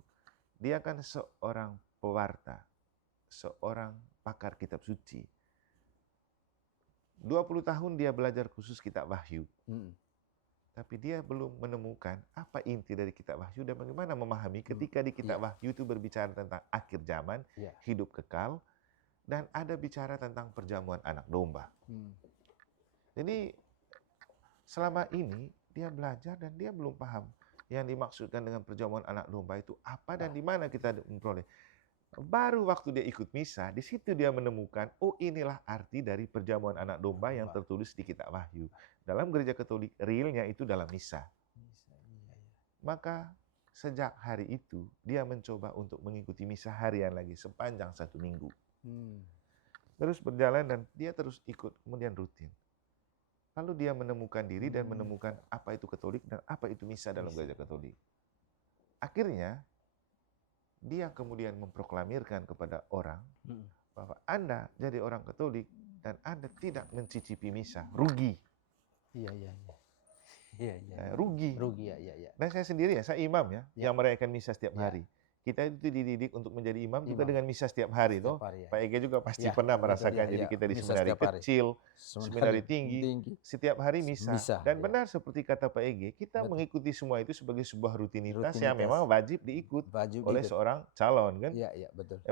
Dia kan seorang pewarta, seorang pakar kitab suci. 20 tahun dia belajar khusus kitab Wahyu. Tapi dia belum menemukan apa inti dari kitab Wahyu dan bagaimana memahami ketika di kitab Wahyu itu berbicara tentang akhir zaman, hidup kekal, dan ada bicara tentang perjamuan anak domba. Jadi selama ini dia belajar dan dia belum paham yang dimaksudkan dengan perjamuan anak domba itu apa dan di mana kita memperoleh. Baru waktu dia ikut misa, di situ dia menemukan, oh inilah arti dari perjamuan anak domba yang tertulis di kitab Wahyu. Dalam gereja Katolik, realnya itu dalam misa. Maka sejak hari itu, dia mencoba untuk mengikuti misa harian lagi sepanjang 1 minggu. Terus berjalan dan dia terus ikut, kemudian rutin. Lalu dia menemukan diri dan menemukan apa itu Katolik dan apa itu misa dalam gereja Katolik. Akhirnya, dia kemudian memproklamirkan kepada orang bahwa Anda jadi orang Katolik dan Anda tidak mencicipi misa, rugi. Rugi. Dan saya sendiri saya imam yang merayakan misa setiap hari. Kita itu dididik untuk menjadi imam juga dengan misa setiap hari. Pak Ege juga pasti pernah merasakan. Jadi kita di seminari kecil, seminari tinggi, setiap hari misa. Dan benar seperti kata Pak Ege, kita mengikuti semua itu sebagai sebuah rutinitas yang memang wajib diikut oleh seorang calon. Kan?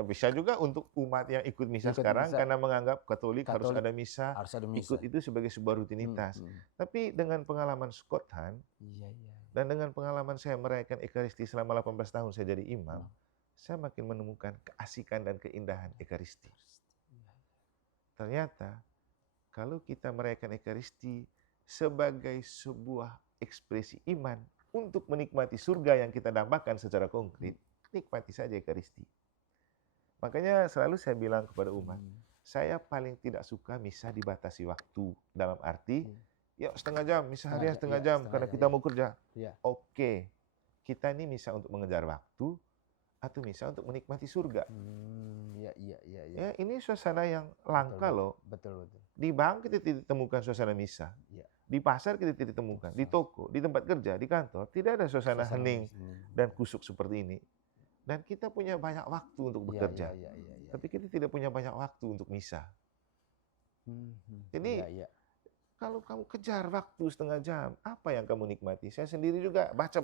Bisa juga untuk umat yang ikut misa sekarang karena menganggap Katolik harus ada misa, ikut itu sebagai sebuah rutinitas. Tapi dengan pengalaman Scott Hahn, dan dengan pengalaman saya merayakan Ekaristi selama 18 tahun saya jadi imam, saya makin menemukan keasikan dan keindahan Ekaristi. Ternyata, kalau kita merayakan Ekaristi sebagai sebuah ekspresi iman untuk menikmati surga yang kita dambakan secara konkret, nikmati saja Ekaristi. Makanya selalu saya bilang kepada umat, saya paling tidak suka misa dibatasi waktu, dalam arti, ya setengah jam, misa harian setengah jam, karena kita mau kerja. Oke, kita ini misa untuk mengejar waktu, atau misa untuk menikmati surga. Ya, ini suasana yang langka loh. Di bank kita tidak temukan suasana misa. Di pasar kita tidak temukan. Di toko, di tempat kerja, di kantor, tidak ada suasana hening dan kusuk seperti ini. Dan kita punya banyak waktu untuk bekerja. Tapi kita tidak punya banyak waktu untuk misa. Jadi, kalau kamu kejar waktu setengah jam, apa yang kamu nikmati? Saya sendiri juga baca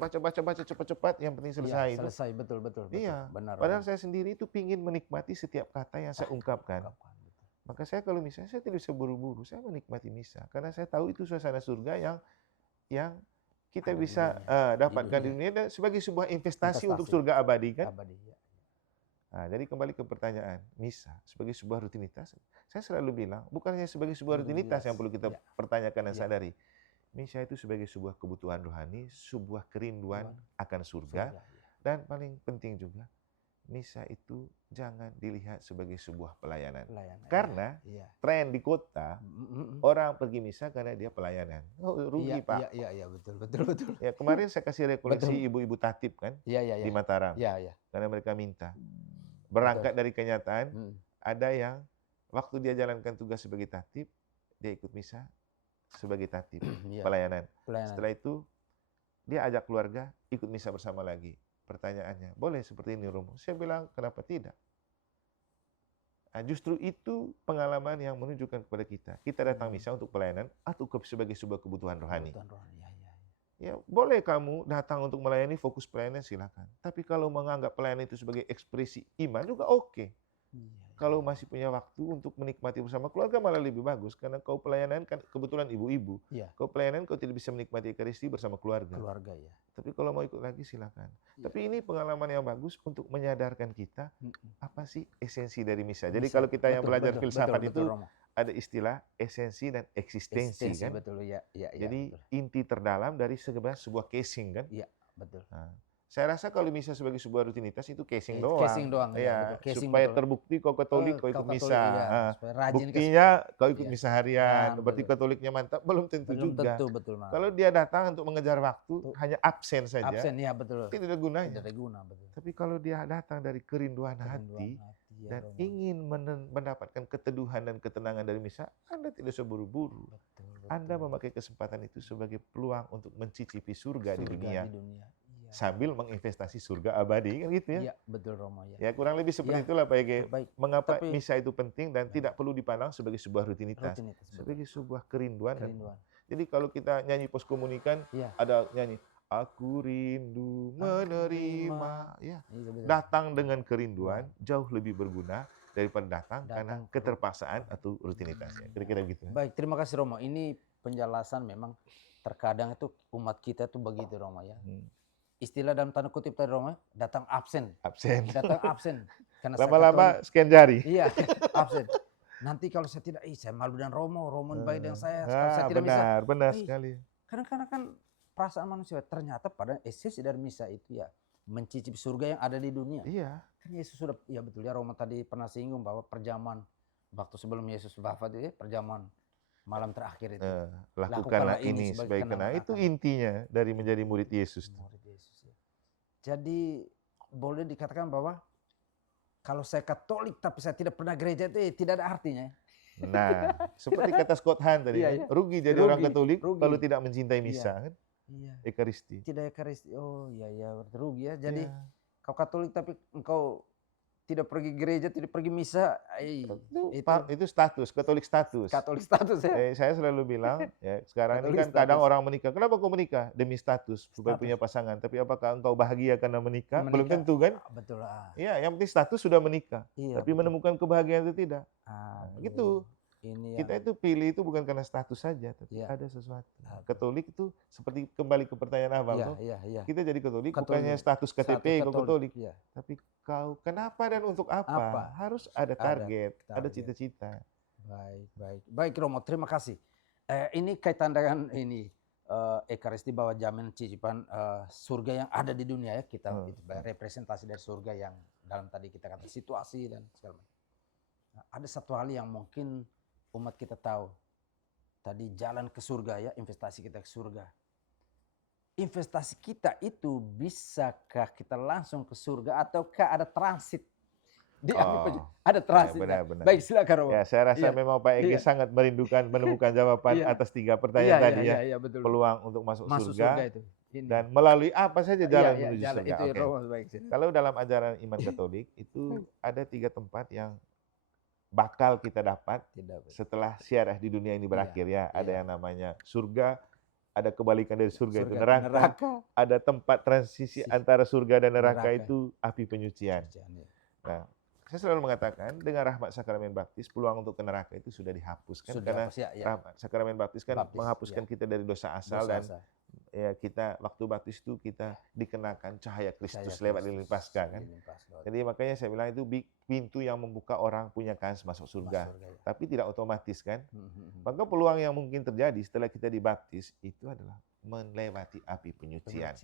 cepat-cepat, yang penting selesai. Selesai, betul. Iya, Benar. padahal saya sendiri itu pingin menikmati setiap kata yang saya ungkapkan. Maka saya kalau misa, saya tidak bisa buru-buru, saya menikmati misa. Karena saya tahu itu suasana surga yang kita bisa dapatkan di dunia dan sebagai sebuah investasi untuk surga abadi kan. Nah, jadi kembali ke pertanyaan, misa sebagai sebuah rutinitas, saya selalu bilang, bukan hanya sebagai sebuah rutinitas yang perlu kita pertanyakan dan sadari. Misa itu sebagai sebuah kebutuhan rohani, sebuah kerinduan akan surga, dan paling penting juga, misa itu jangan dilihat sebagai sebuah pelayanan. Pelayanan. Karena Iya. tren di kota, orang pergi misa karena dia pelayanan. Oh, rugi, Pak. Iya, betul. Ya, kemarin saya kasih rekoleksi Betul. ibu-ibu tatib kan Iya. di Mataram. Iya. Karena mereka minta. Berangkat dari kenyataan, ada yang waktu dia jalankan tugas sebagai tatib, dia ikut misa sebagai tatib, pelayanan. Setelah itu, dia ajak keluarga ikut misa bersama lagi. Pertanyaannya, boleh seperti ini Romo? Saya bilang, kenapa tidak? Nah, justru itu pengalaman yang menunjukkan kepada kita. Kita datang misa untuk pelayanan atau sebagai sebuah kebutuhan rohani. Ya, boleh kamu datang untuk melayani, fokus pelayanan, silakan. Tapi kalau menganggap pelayanan itu sebagai ekspresi iman juga oke. Kalau masih punya waktu untuk menikmati bersama keluarga malah lebih bagus. Karena kau pelayanan kan kebetulan ibu-ibu. Kau pelayanan kau tidak bisa menikmati Ekaristi bersama keluarga. Ya. Tapi kalau mau ikut lagi silakan. Tapi ini pengalaman yang bagus untuk menyadarkan kita apa sih esensi dari misa. Jadi kalau kita yang belajar filsafat itu ada istilah esensi dan eksistensi kan. Betul, ya. Jadi inti terdalam dari sebuah casing kan. Iya, betul. Nah, saya rasa kalau misa sebagai sebuah rutinitas itu casing doang. Casing doang, ya. Casing supaya betul. terbukti kau Katolik, kau ikut misa. Rajin buktinya kau ikut misa harian, berarti Katoliknya mantap. Belum tentu juga. Betul. Kalau dia datang untuk mengejar waktu, hanya absen saja. Absen, ya betul. Tidak ada gunanya. Tidak ada guna, betul. Tapi kalau dia datang dari kerinduan hati dan ingin mendapatkan keteduhan dan ketenangan dari misa, Anda tidak usah buru-buru. Anda memakai kesempatan itu sebagai peluang untuk mencicipi surga di dunia. Sambil menginvestasi surga abadi, kan gitu ya? Iya, betul Romo. Ya kurang lebih seperti itulah Pak Ege. Mengapa misa itu penting dan tidak perlu dipandang sebagai sebuah rutinitas, sebagai sebuah kerinduan. Jadi kalau kita nyanyi poskomunikan, ada nyanyi, aku rindu menerima. Ya, datang dengan kerinduan jauh lebih berguna daripada datang karena keterpaksaan atau rutinitasnya. Kira-kira begitu. Baik, terima kasih Romo. Ini penjelasan memang terkadang itu umat kita itu begitu Romo ya. Istilah dalam tanda kutip tadi Romo, datang absen. Datang absen. Lama-lama scan jari. Iya, absen. Nanti kalau saya tidak, saya malu dengan Romo baik dengan saya. Kalau saya tidak benar sekali. Karena kan perasaan manusia ternyata pada esensi dari misa itu ya mencicipi surga yang ada di dunia. Iya. Kan Yesus sudah, ya betul ya Romo tadi pernah singgung bahwa perjamuan waktu sebelum Yesus wafat itu perjamuan malam terakhir itu. Lakukanlah ini sebagai kenang. Itu intinya dari menjadi murid Yesus. Jadi boleh dikatakan bahwa kalau saya Katolik tapi saya tidak pernah gereja itu tidak ada artinya. Nah, seperti kata Scott Hahn tadi, rugi jadi orang Katolik kalau tidak mencintai misa kan? Ekaristi. Tidak Ekaristi. Oh iya rugi ya. Jadi kau Katolik tapi engkau tidak pergi gereja, tidak pergi misa, itu status, Katolik status. Katolik status ya. Saya selalu bilang, ya sekarang ini kan kadang orang menikah. Kenapa kau menikah? Demi status, supaya punya pasangan. Tapi apakah engkau bahagia karena menikah? Belum tentu kan? Betul. Iya, yang penting status sudah menikah. Tapi menemukan kebahagiaan itu tidak. Gitu. Kita itu pilih itu bukan karena status saja, tapi ada sesuatu. Katolik itu seperti kembali ke pertanyaan Abang. Kita jadi Katolik bukannya status KTP kau Katolik, tapi kau kenapa dan untuk apa? Harus ada target, ada cita-cita. Baik Romo, terima kasih. Ini kaitan dengan ini Ekaristi bahwa jaminan cicipan surga yang ada di dunia ya, kita representasi dari surga yang dalam tadi kita kata situasi dan segala macam. Ada satu hal yang mungkin umat kita tahu, tadi jalan ke surga ya, investasi kita ke surga. Investasi kita itu bisakah kita langsung ke surga ataukah ada transit? Ada transit. Benar. Baik, silakan Romo. Ya, saya rasa memang Pak Ege sangat merindukan menemukan jawaban atas 3 pertanyaan tadi ya. Betul. Peluang untuk masuk surga itu. Dan melalui apa saja jalan menuju surga. Itu, Romo, baik. Kalau dalam ajaran iman Katolik itu ada 3 tempat yang bakal kita dapat setelah siarah di dunia ini berakhir ya. Ada yang namanya surga, ada kebalikan dari surga itu neraka, ada tempat transisi antara surga dan neraka itu api penyucian. Nah, saya selalu mengatakan dengan rahmat sakramen baptis peluang untuk ke neraka itu sudah dihapuskan karena rahmat sakramen baptis kan menghapuskan kita dari dosa asal dan ya kita waktu baptis itu kita dikenakan cahaya Kristus lewat lilin Paskah kan. Jadi makanya saya bilang itu pintu yang membuka orang punya kans masuk surga. Tapi tidak otomatis kan. Maka peluang yang mungkin terjadi setelah kita dibaptis itu adalah melewati api penyucian.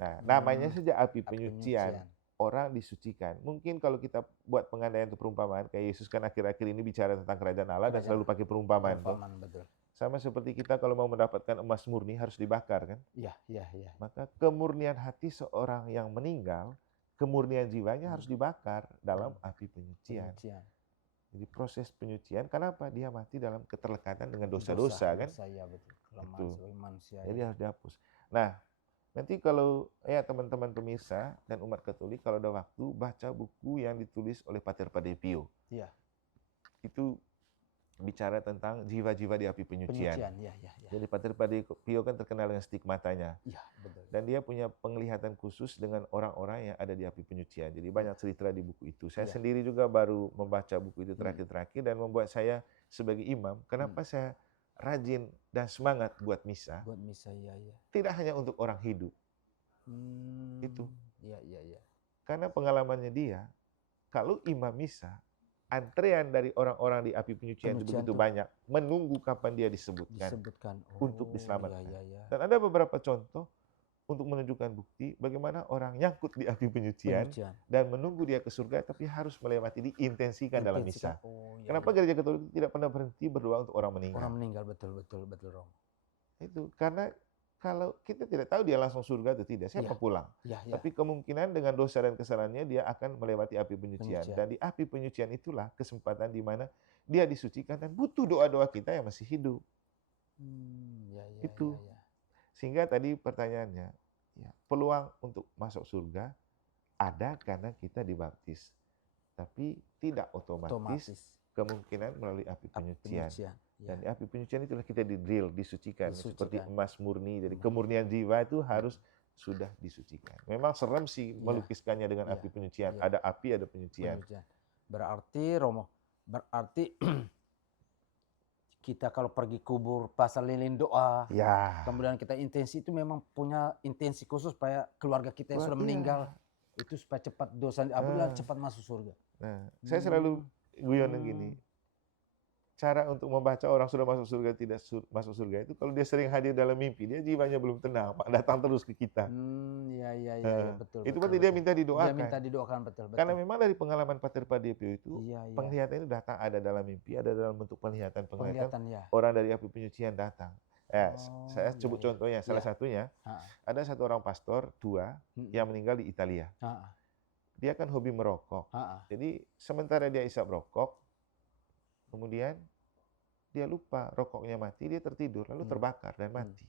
Nah, namanya saja api penyucian. orang disucikan. Mungkin kalau kita buat pengandaian untuk perumpamaan, kayak Yesus kan akhir-akhir ini bicara tentang kerajaan Allah dan selalu pakai perumpamaan. Betul. Sama seperti kita kalau mau mendapatkan emas murni harus dibakar kan. Iya. Maka kemurnian hati seorang yang meninggal, kemurnian jiwanya harus dibakar dalam api penyucian. Jadi proses penyucian, kenapa? Dia mati dalam keterlekatan dengan dosa-dosa kan. Ya, betul. Kelemahan sebagai manusia. Jadi harus dihapus. Nah, nanti kalau ya teman-teman pemirsa dan umat Katolik kalau ada waktu baca buku yang ditulis oleh Pater Padre Pio. Iya. Itu bicara tentang jiwa-jiwa di api penyucian. Ya. Jadi Pater Padre Pio kan terkenal dengan stigmatanya. Iya, betul. Dan dia punya penglihatan khusus dengan orang-orang yang ada di api penyucian. Jadi banyak cerita di buku itu. Saya sendiri juga baru membaca buku itu terakhir-terakhir dan membuat saya sebagai imam, kenapa saya rajin dan semangat buat misa. Buat misa, ya. Tidak hanya untuk orang hidup. Itu. Iya. Karena pengalamannya dia, kalau imam misa, antrean dari orang-orang di api penyucian itu begitu banyak, menunggu kapan dia disebutkan. Untuk diselamatkan. Ya. Dan ada beberapa contoh untuk menunjukkan bukti bagaimana orang nyangkut di api penyucian dan menunggu dia ke surga, tapi harus melewati, diintensikan dalam misa. Kenapa gereja Katolik tidak pernah berhenti berdoa untuk orang meninggal? Orang meninggal, betul Romo. Itu karena kalau kita tidak tahu dia langsung surga atau tidak, siapa pulang. Tapi kemungkinan dengan dosa dan kesalahannya dia akan melewati api penyucian. Dan di api penyucian itulah kesempatan di mana dia disucikan dan butuh doa-doa kita yang masih hidup. Itu. Sehingga tadi pertanyaannya, peluang untuk masuk surga ada karena kita dibaptis. Tapi tidak otomatis kemungkinan melalui api penyucian. Dan di api penyucian itulah kita di-drill, disucikan. Seperti emas murni. Jadi kemurnian jiwa itu harus sudah disucikan. Memang serem sih melukiskannya dengan api penyucian. Ada api, ada penyucian. Berarti Romo, kita kalau pergi kubur pasal lilin doa, kemudian kita intensi itu memang punya intensi khusus supaya keluarga kita yang sudah meninggal itu supaya cepat dosa, cepat masuk surga. Nah, saya selalu guyon gini. Cara untuk membaca orang sudah masuk surga tidak masuk surga itu kalau dia sering hadir dalam mimpi, dia jiwanya belum tenang, Pak, datang terus ke kita. Betul. Itu berarti dia minta didoakan. Dia minta didoakan, betul. Karena memang dari pengalaman Pater Padre Pio itu, penglihatan itu datang ada dalam mimpi, ada dalam bentuk penglihatan. Orang dari api penyucian datang. Saya sebut contohnya, salah satunya, ada satu orang pastor tua yang meninggal di Italia. Dia kan hobi merokok. Jadi sementara dia isap rokok, kemudian dia lupa rokoknya mati, dia tertidur, lalu terbakar dan mati.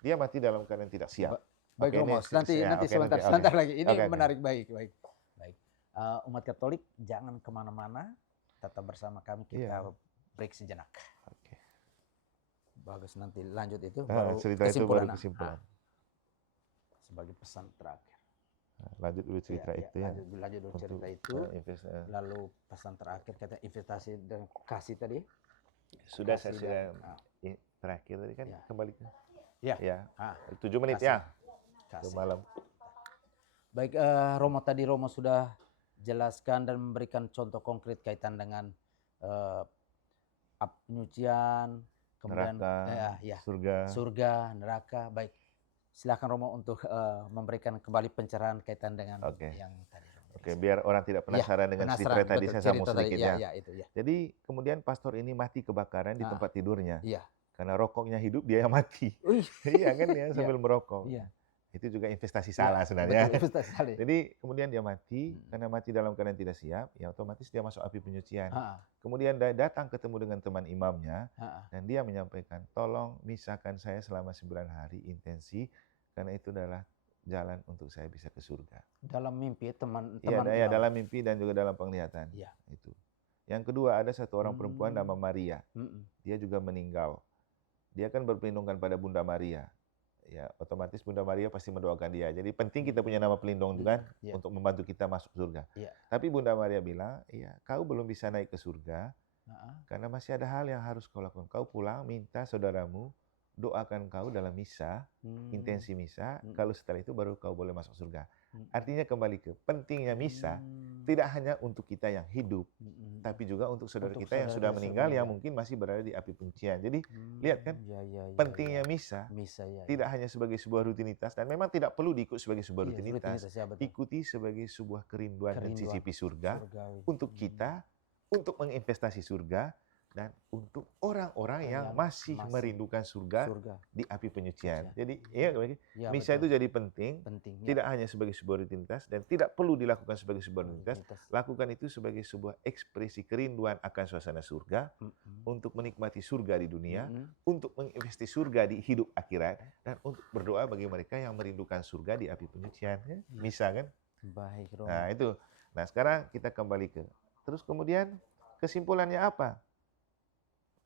Dia mati dalam keadaan tidak siap. Baik, Romo, nanti sebentar lagi. Ini menarik, baik. Umat Katolik jangan kemana-mana, tetap bersama kami, kita break sejenak. Bagus, nanti lanjut itu, baru kesimpulan. Sebagai pesan terakhir. Lanjut dulu cerita itu ya. Lanjut dulu cerita itu. Lalu pesan terakhir kata investasi dan kasih tadi. Sudah saya sudah terakhir tadi kan kembali ke. Ya. 7 menit ya. Malam. Baik, Romo sudah jelaskan dan memberikan contoh konkret kaitan dengan penyucian, kemudian surga, neraka. Baik. Silakan Romo untuk memberikan kembali pencerahan kaitan dengan yang tadi. Oke, biar orang tidak penasaran dengan cerita tadi, saya sambung sedikit ya. Jadi kemudian pastor ini mati kebakaran di tempat tidurnya. Karena rokoknya hidup, dia yang mati. Iya kan ya, sambil merokok. Itu juga investasi salah sebenarnya. Jadi kemudian dia mati, karena mati dalam keadaan tidak siap, ya otomatis dia masuk api penyucian. Kemudian dia datang ketemu dengan teman imamnya, dan dia menyampaikan, tolong misakan saya selama 9 hari intensi, karena itu adalah jalan untuk saya bisa ke surga. Dalam mimpi teman-teman. Iya, dalam mimpi dan juga dalam penglihatan. Itu. Yang kedua, ada satu orang perempuan nama Maria. Dia juga meninggal. Dia kan berpelindungkan pada Bunda Maria. Ya, otomatis Bunda Maria pasti mendoakan dia. Jadi penting kita punya nama pelindung juga untuk membantu kita masuk surga. Tapi Bunda Maria bilang, kau belum bisa naik ke surga karena masih ada hal yang harus kau lakukan. Kau pulang minta saudaramu doakan kau dalam misa, intensi misa. Kalau setelah itu baru kau boleh masuk surga. Artinya kembali ke pentingnya misa, tidak hanya untuk kita yang hidup, tapi juga untuk saudara Untuk kita yang saudara sudah meninggal yang meninggal. mungkin masih berada di api penyucian. Jadi lihat kan pentingnya misa Misa ya. tidak hanya sebagai sebuah rutinitas, dan memang tidak perlu diikut sebagai sebuah Iya, rutinitas. ya, betul. Ikuti sebagai sebuah kerinduan mencicipi surga surgawi. untuk kita, untuk menginvestasi surga, dan untuk orang-orang yang masih merindukan surga di api penyucian. Jadi misa itu jadi penting, tidak hanya sebagai sebuah rutinitas dan tidak perlu dilakukan sebagai sebuah rutinitas. Lakukan itu sebagai sebuah ekspresi kerinduan akan suasana surga, untuk menikmati surga di dunia, untuk menginvestasi surga di hidup akhirat, dan untuk berdoa bagi mereka yang merindukan surga di api penyucian. Misa kan? Baik, Romo. Nah itu. Nah sekarang kita kembali ke, terus kemudian kesimpulannya apa?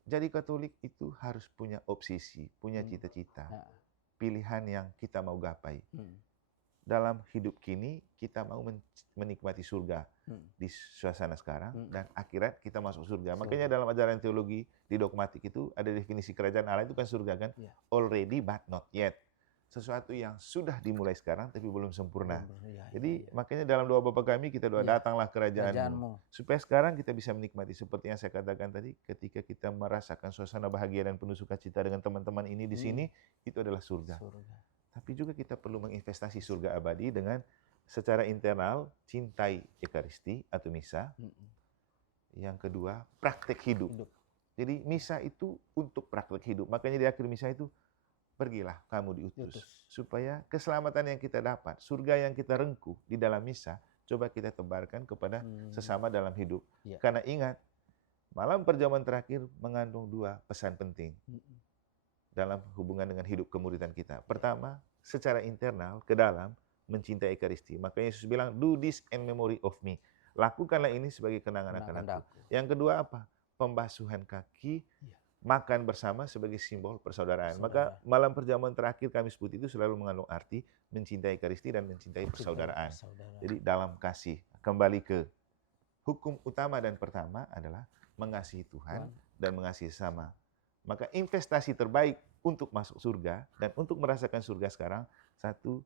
Jadi Katolik itu harus punya obsesi, punya cita-cita, pilihan yang kita mau gapai. Dalam hidup kini kita mau menikmati surga di suasana sekarang, dan akhirat kita masuk surga. Makanya dalam ajaran teologi di dogmatik itu ada definisi kerajaan Allah itu kan surga kan, already but not yet. Sesuatu yang sudah dimulai sekarang tapi belum sempurna. Jadi makanya dalam doa Bapa kami kita doa, datanglah kerajaanmu. Supaya sekarang kita bisa menikmati seperti yang saya katakan tadi, ketika kita merasakan suasana bahagia dan penuh sukacita dengan teman-teman ini di sini, itu adalah surga. Tapi juga kita perlu menginvestasi surga abadi dengan secara internal, cintai Ekaristi atau misa. Yang kedua, praktek hidup. Jadi misa itu untuk praktek hidup. Makanya di akhir misa itu, pergilah kamu diutus. Supaya keselamatan yang kita dapat, surga yang kita rengkuh di dalam misa, coba kita tebarkan kepada sesama dalam hidup. Karena ingat, malam perjamuan terakhir mengandung dua pesan penting dalam hubungan dengan hidup kemuridan kita. Pertama, secara internal, ke dalam, mencintai Ekaristi. Makanya Yesus bilang, do this in memory of me. Lakukanlah ini sebagai kenangan akan aku. Yang kedua apa? Pembasuhan kaki, makan bersama sebagai simbol persaudaraan. Maka malam perjamuan terakhir Kamis Putih itu selalu mengandung arti mencintai Ekaristi dan mencintai persaudaraan. Jadi dalam kasih. Kembali ke hukum utama dan pertama adalah mengasihi Tuhan dan mengasihi sesama. Maka investasi terbaik untuk masuk surga dan untuk merasakan surga sekarang, satu,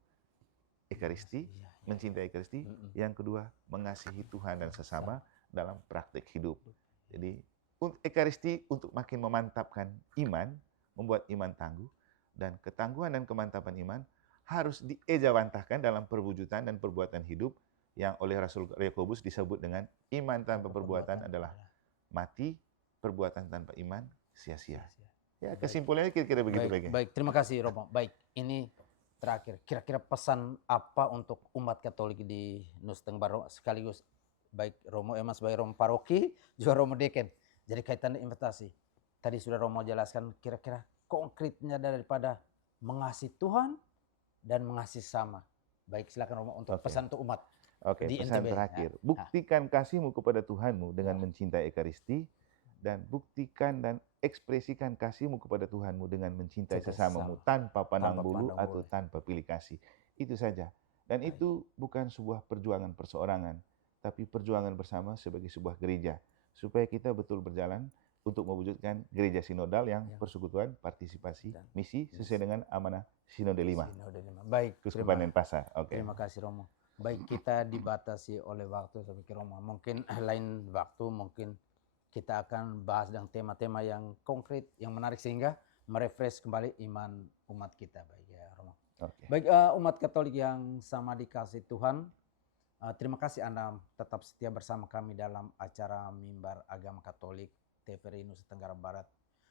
Ekaristi, mencintai Ekaristi. Yang kedua, mengasihi Tuhan dan sesama dalam praktek hidup. Jadi Ekaristi untuk makin memantapkan iman, membuat iman tangguh, dan ketangguhan dan kemantapan iman harus diejawantahkan dalam perwujudan dan perbuatan hidup yang oleh Rasul Yakobus disebut dengan iman tanpa perbuatan adalah mati, perbuatan tanpa iman sia-sia. Ya, kesimpulannya kira-kira begitu. Baik, terima kasih Romo. Baik, ini terakhir. Kira-kira pesan apa untuk umat Katolik di Nusa Tenggara Barat sekaligus baik Romo Emas sebagai Romo Paroki, juga Romo Deken. Jadi kaitan investasi. Tadi sudah Romo jelaskan kira-kira konkretnya daripada mengasihi Tuhan dan mengasihi sama. Baik, silakan Romo untuk pesan untuk umat. Oke, pesan terakhir. Buktikan kasihmu kepada Tuhanmu dengan mencintai Ekaristi, dan buktikan dan ekspresikan kasihmu kepada Tuhanmu dengan mencintai sesamamu tanpa pandang bulu atau tanpa pilih kasih. Itu saja. Dan itu bukan sebuah perjuangan perseorangan, tapi perjuangan bersama sebagai sebuah gereja. Supaya kita betul berjalan untuk mewujudkan gereja sinodal yang persekutuan, partisipasi, misi sesuai dengan amanah Sinode 5. Baik, Keuskupan Denpasar. Terima kasih Romo. Baik, kita dibatasi oleh waktu, saya pikir Romo. Mungkin lain waktu mungkin kita akan bahas dengan tema-tema yang konkret, yang menarik sehingga merefresh kembali iman umat kita. Baik ya Romo. Baik, umat Katolik yang sama dikasih Tuhan, terima kasih Anda tetap setia bersama kami dalam acara Mimbar Agama Katolik TVRI Nusa Tenggara Barat.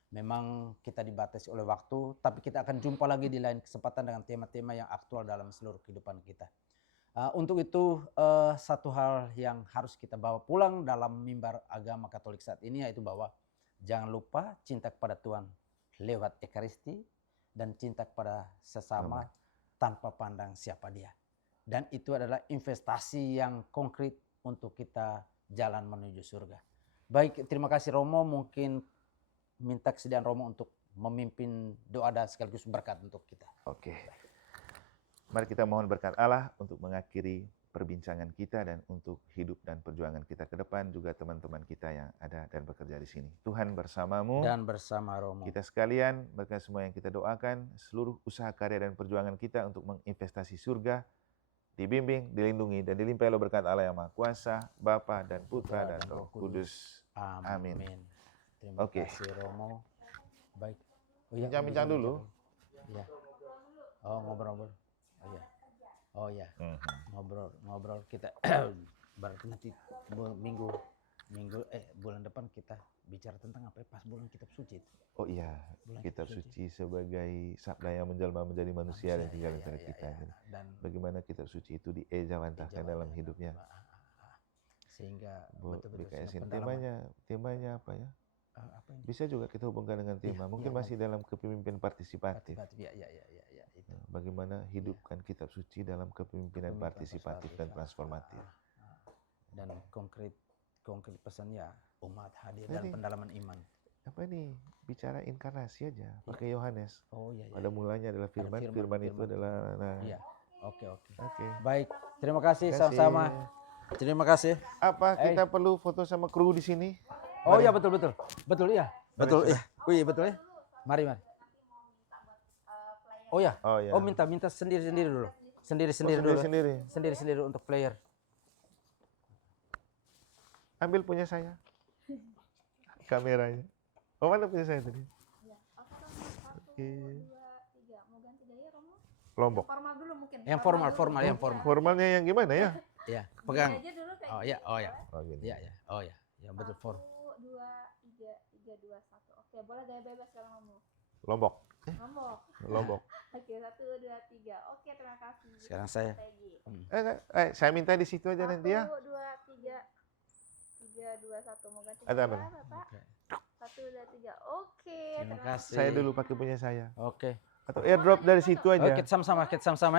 Memang kita dibatasi oleh waktu, tapi kita akan jumpa lagi di lain kesempatan dengan tema-tema yang aktual dalam seluruh kehidupan kita. Untuk itu satu hal yang harus kita bawa pulang dalam Mimbar Agama Katolik saat ini, yaitu bahwa jangan lupa cinta kepada Tuhan lewat Ekaristi dan cinta kepada sesama tanpa pandang siapa dia. Dan itu adalah investasi yang konkret untuk kita jalan menuju surga. Baik, terima kasih Romo. Mungkin minta kesediaan Romo untuk memimpin doa dan sekaligus berkat untuk kita. Oke. Mari kita mohon berkat Allah untuk mengakhiri perbincangan kita dan untuk hidup dan perjuangan kita ke depan, juga teman-teman kita yang ada dan bekerja di sini. Tuhan bersamamu dan bersama Romo. Kita sekalian, berkat semua yang kita doakan, seluruh usaha karya dan perjuangan kita untuk menginvestasi surga dibimbing, dilindungi, dan dilimpahi oleh berkat Allah yang Maha Kuasa, Bapa dan Putra dan Roh Kudus. Amin. Terima Oke. kasih Romo. Baik. Oh, iya, Bincang-bincang dulu. Iya. Oh, ngobrol. Oh iya. Oh iya. Ngobrol kita berarti nanti bulan depan kita bicara tentang apa ya, pas bulan kitab suci. Oh iya, kitab suci sebagai sabda yang menjelma menjadi manusia dan tinggal di antara kita. Dan bagaimana kitab suci itu diejawantahkan dalam hidupnya. Sehingga BKS temanya apa ya? Apa ini? Bisa juga kita hubungkan dengan tema. Mungkin masih dalam kepemimpinan partisipatif. Itu. Bagaimana hidupkan kitab suci dalam kepemimpinan partisipatif dan transformatif. Dan konkret pesannya umat hadir dan pendalaman iman. Apa ini? Bicara inkarnasi aja, pakai Yohanes. Oh iya. Pada mulanya adalah firman itu adalah Iya. Oke. Oke. Baik, terima kasih sama-sama. Terima kasih. Apa kita perlu foto sama kru di sini? Oh iya, betul ya. Betul ya. Wih, betul ya. Mari. Oh ya. Oh minta sendiri dulu. Sendiri dulu. Sendiri untuk player. Ambil punya saya. Kameranya. Oh, mana punya saya tadi? Oke. Mau ganti gaya, Romo? Lombok. Formal dulu mungkin. Yang formal. Formalnya yang gimana ya? Iya, pegang. Aja dulu kayak Oh iya. Oh, gini. Iya. Oh ya. Yang betul form. 1, 2, 3, 2, 1. Oke, boleh gaya bebas sekarang Romo. Lombok. Oke, 1, 2, 3. Oke, terima kasih. Sekarang saya. Saya minta di situ aja nanti ya. 1, 2, 3. 3, 2, 1. Mau ganti Ada gaya, apa? Bapak? 1, 2, 3. Oke, Terima kasih. Saya dulu pakai punya saya. Oke. Atau airdrop dari situ aja. Oh, kita sama-sama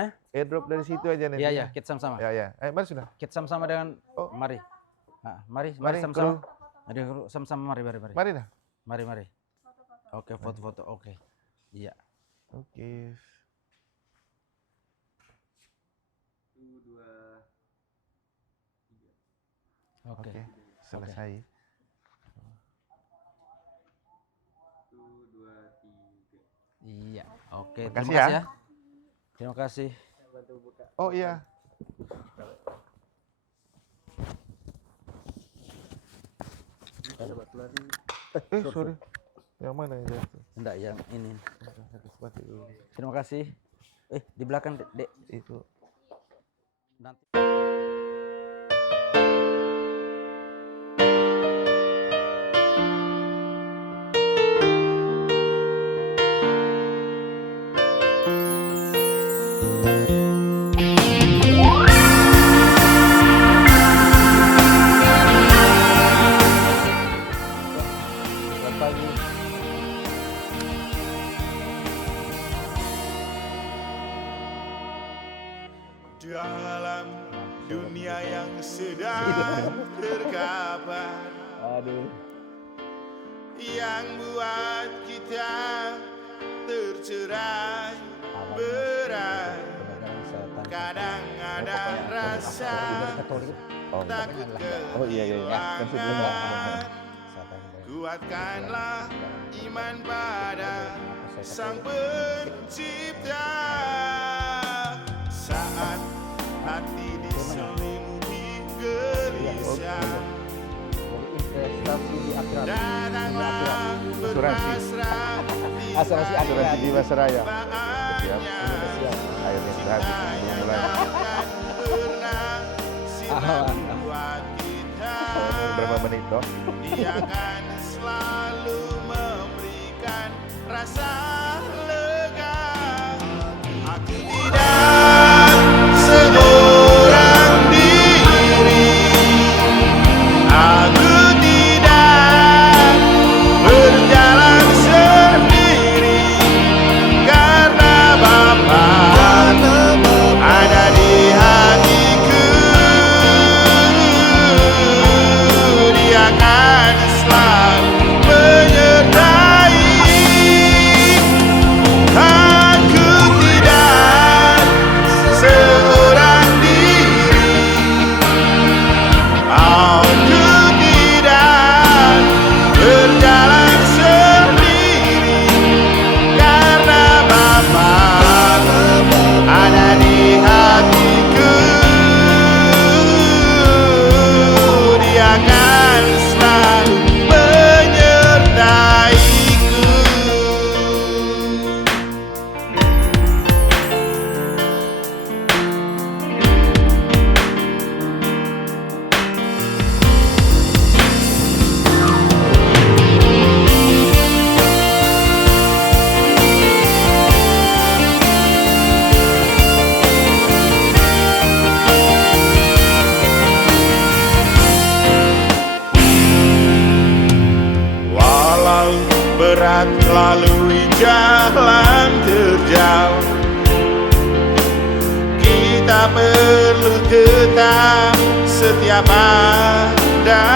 ya. Airdrop dari situ aja nanti. Iya, kita sama-sama. Ya. Mari sudah. Kita sama-sama dengan mari. Mari sama-sama. Ada sama-sama mari. Mari dah. Mari. Oke, foto-foto. Oke. Iya. Oke. 1, 2, 3. Oke. Selesai. 1, 2, 3. Iya. Oke, Makasih terima kasih ya. ya. Terima kasih. Oh iya. Sorry. Yang mana yang jatuh? Enggak, yang ini. Sepatu dulu. Terima kasih. Di belakang, Dek. Itu. Nanti. Selamat pagi. Dalam dunia yang sedang terkapar, yang buat kita tercerai berai. Kadang ada rasa takut kehilangan. Kuatkanlah iman pada Sang Pencipta. Saat hati diselimuti gelisah, Investasi di akhirat. datanglah berpasrah di Asuransi akhirat. Jiwasraya. Siap. Airnya sudah habis. Belum mulai. Pernah sinar buat kita. Berapa menit toh? Dia akan selalu memberikan rasa lega. Aku tidak seorang diri. Aku tidak berjalan sendiri. Karena Bapa ada di hatiku. Dia akan selalu menyertai. kita perlu tetap setia padanya.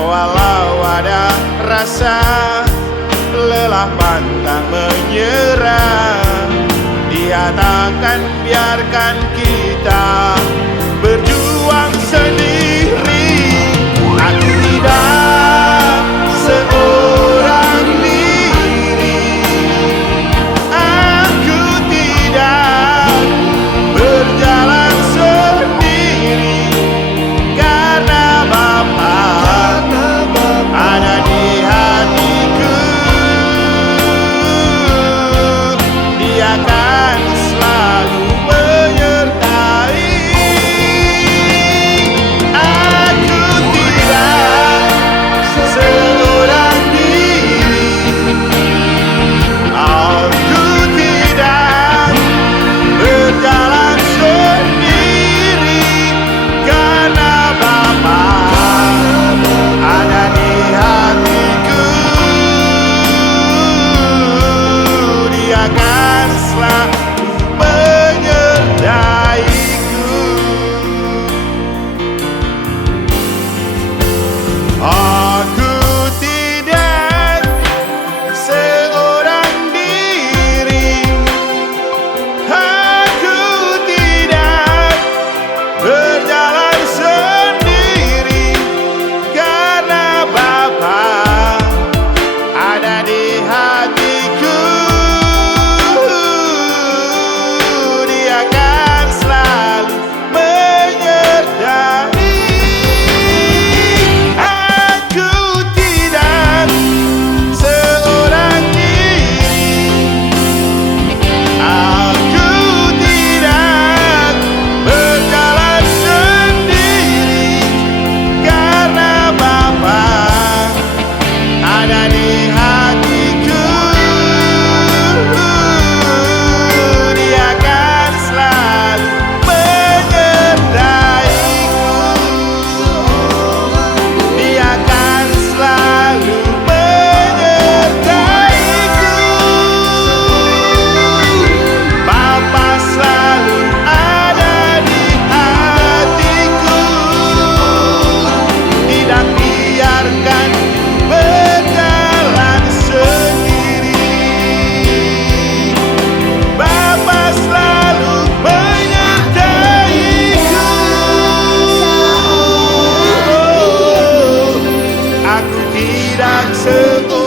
Walau ada rasa lelah pantang menyerah, Dia takkan biarkan kita berjuang sendiri. Aku tidak seorang diri, aku tidak berjalan sendiri, karena Bapa ada di hatiku. Dia akan selalu menyertai. Aku tidak seorang diri, aku tidak berjalan sendiri, karena Bapa ada di hatiku. Dia akan selalu menyertaiku. Aku tidak seorang diri, aku tidak berjalan sendiri, karena Bapa ada di hatiku. Dia akan selalu menyertai. Aku tidak seorang diri, aku tidak berjalan sendiri, karena Bapa ada di hatiku. Dia akan selalu menyertaiku. Dia akan selalu menyertaiku. Bapa selalu ada di hatiku. Tidak biarkan berjalan sendiri. Bapa selalu menyertaiku. Aku tidak seorang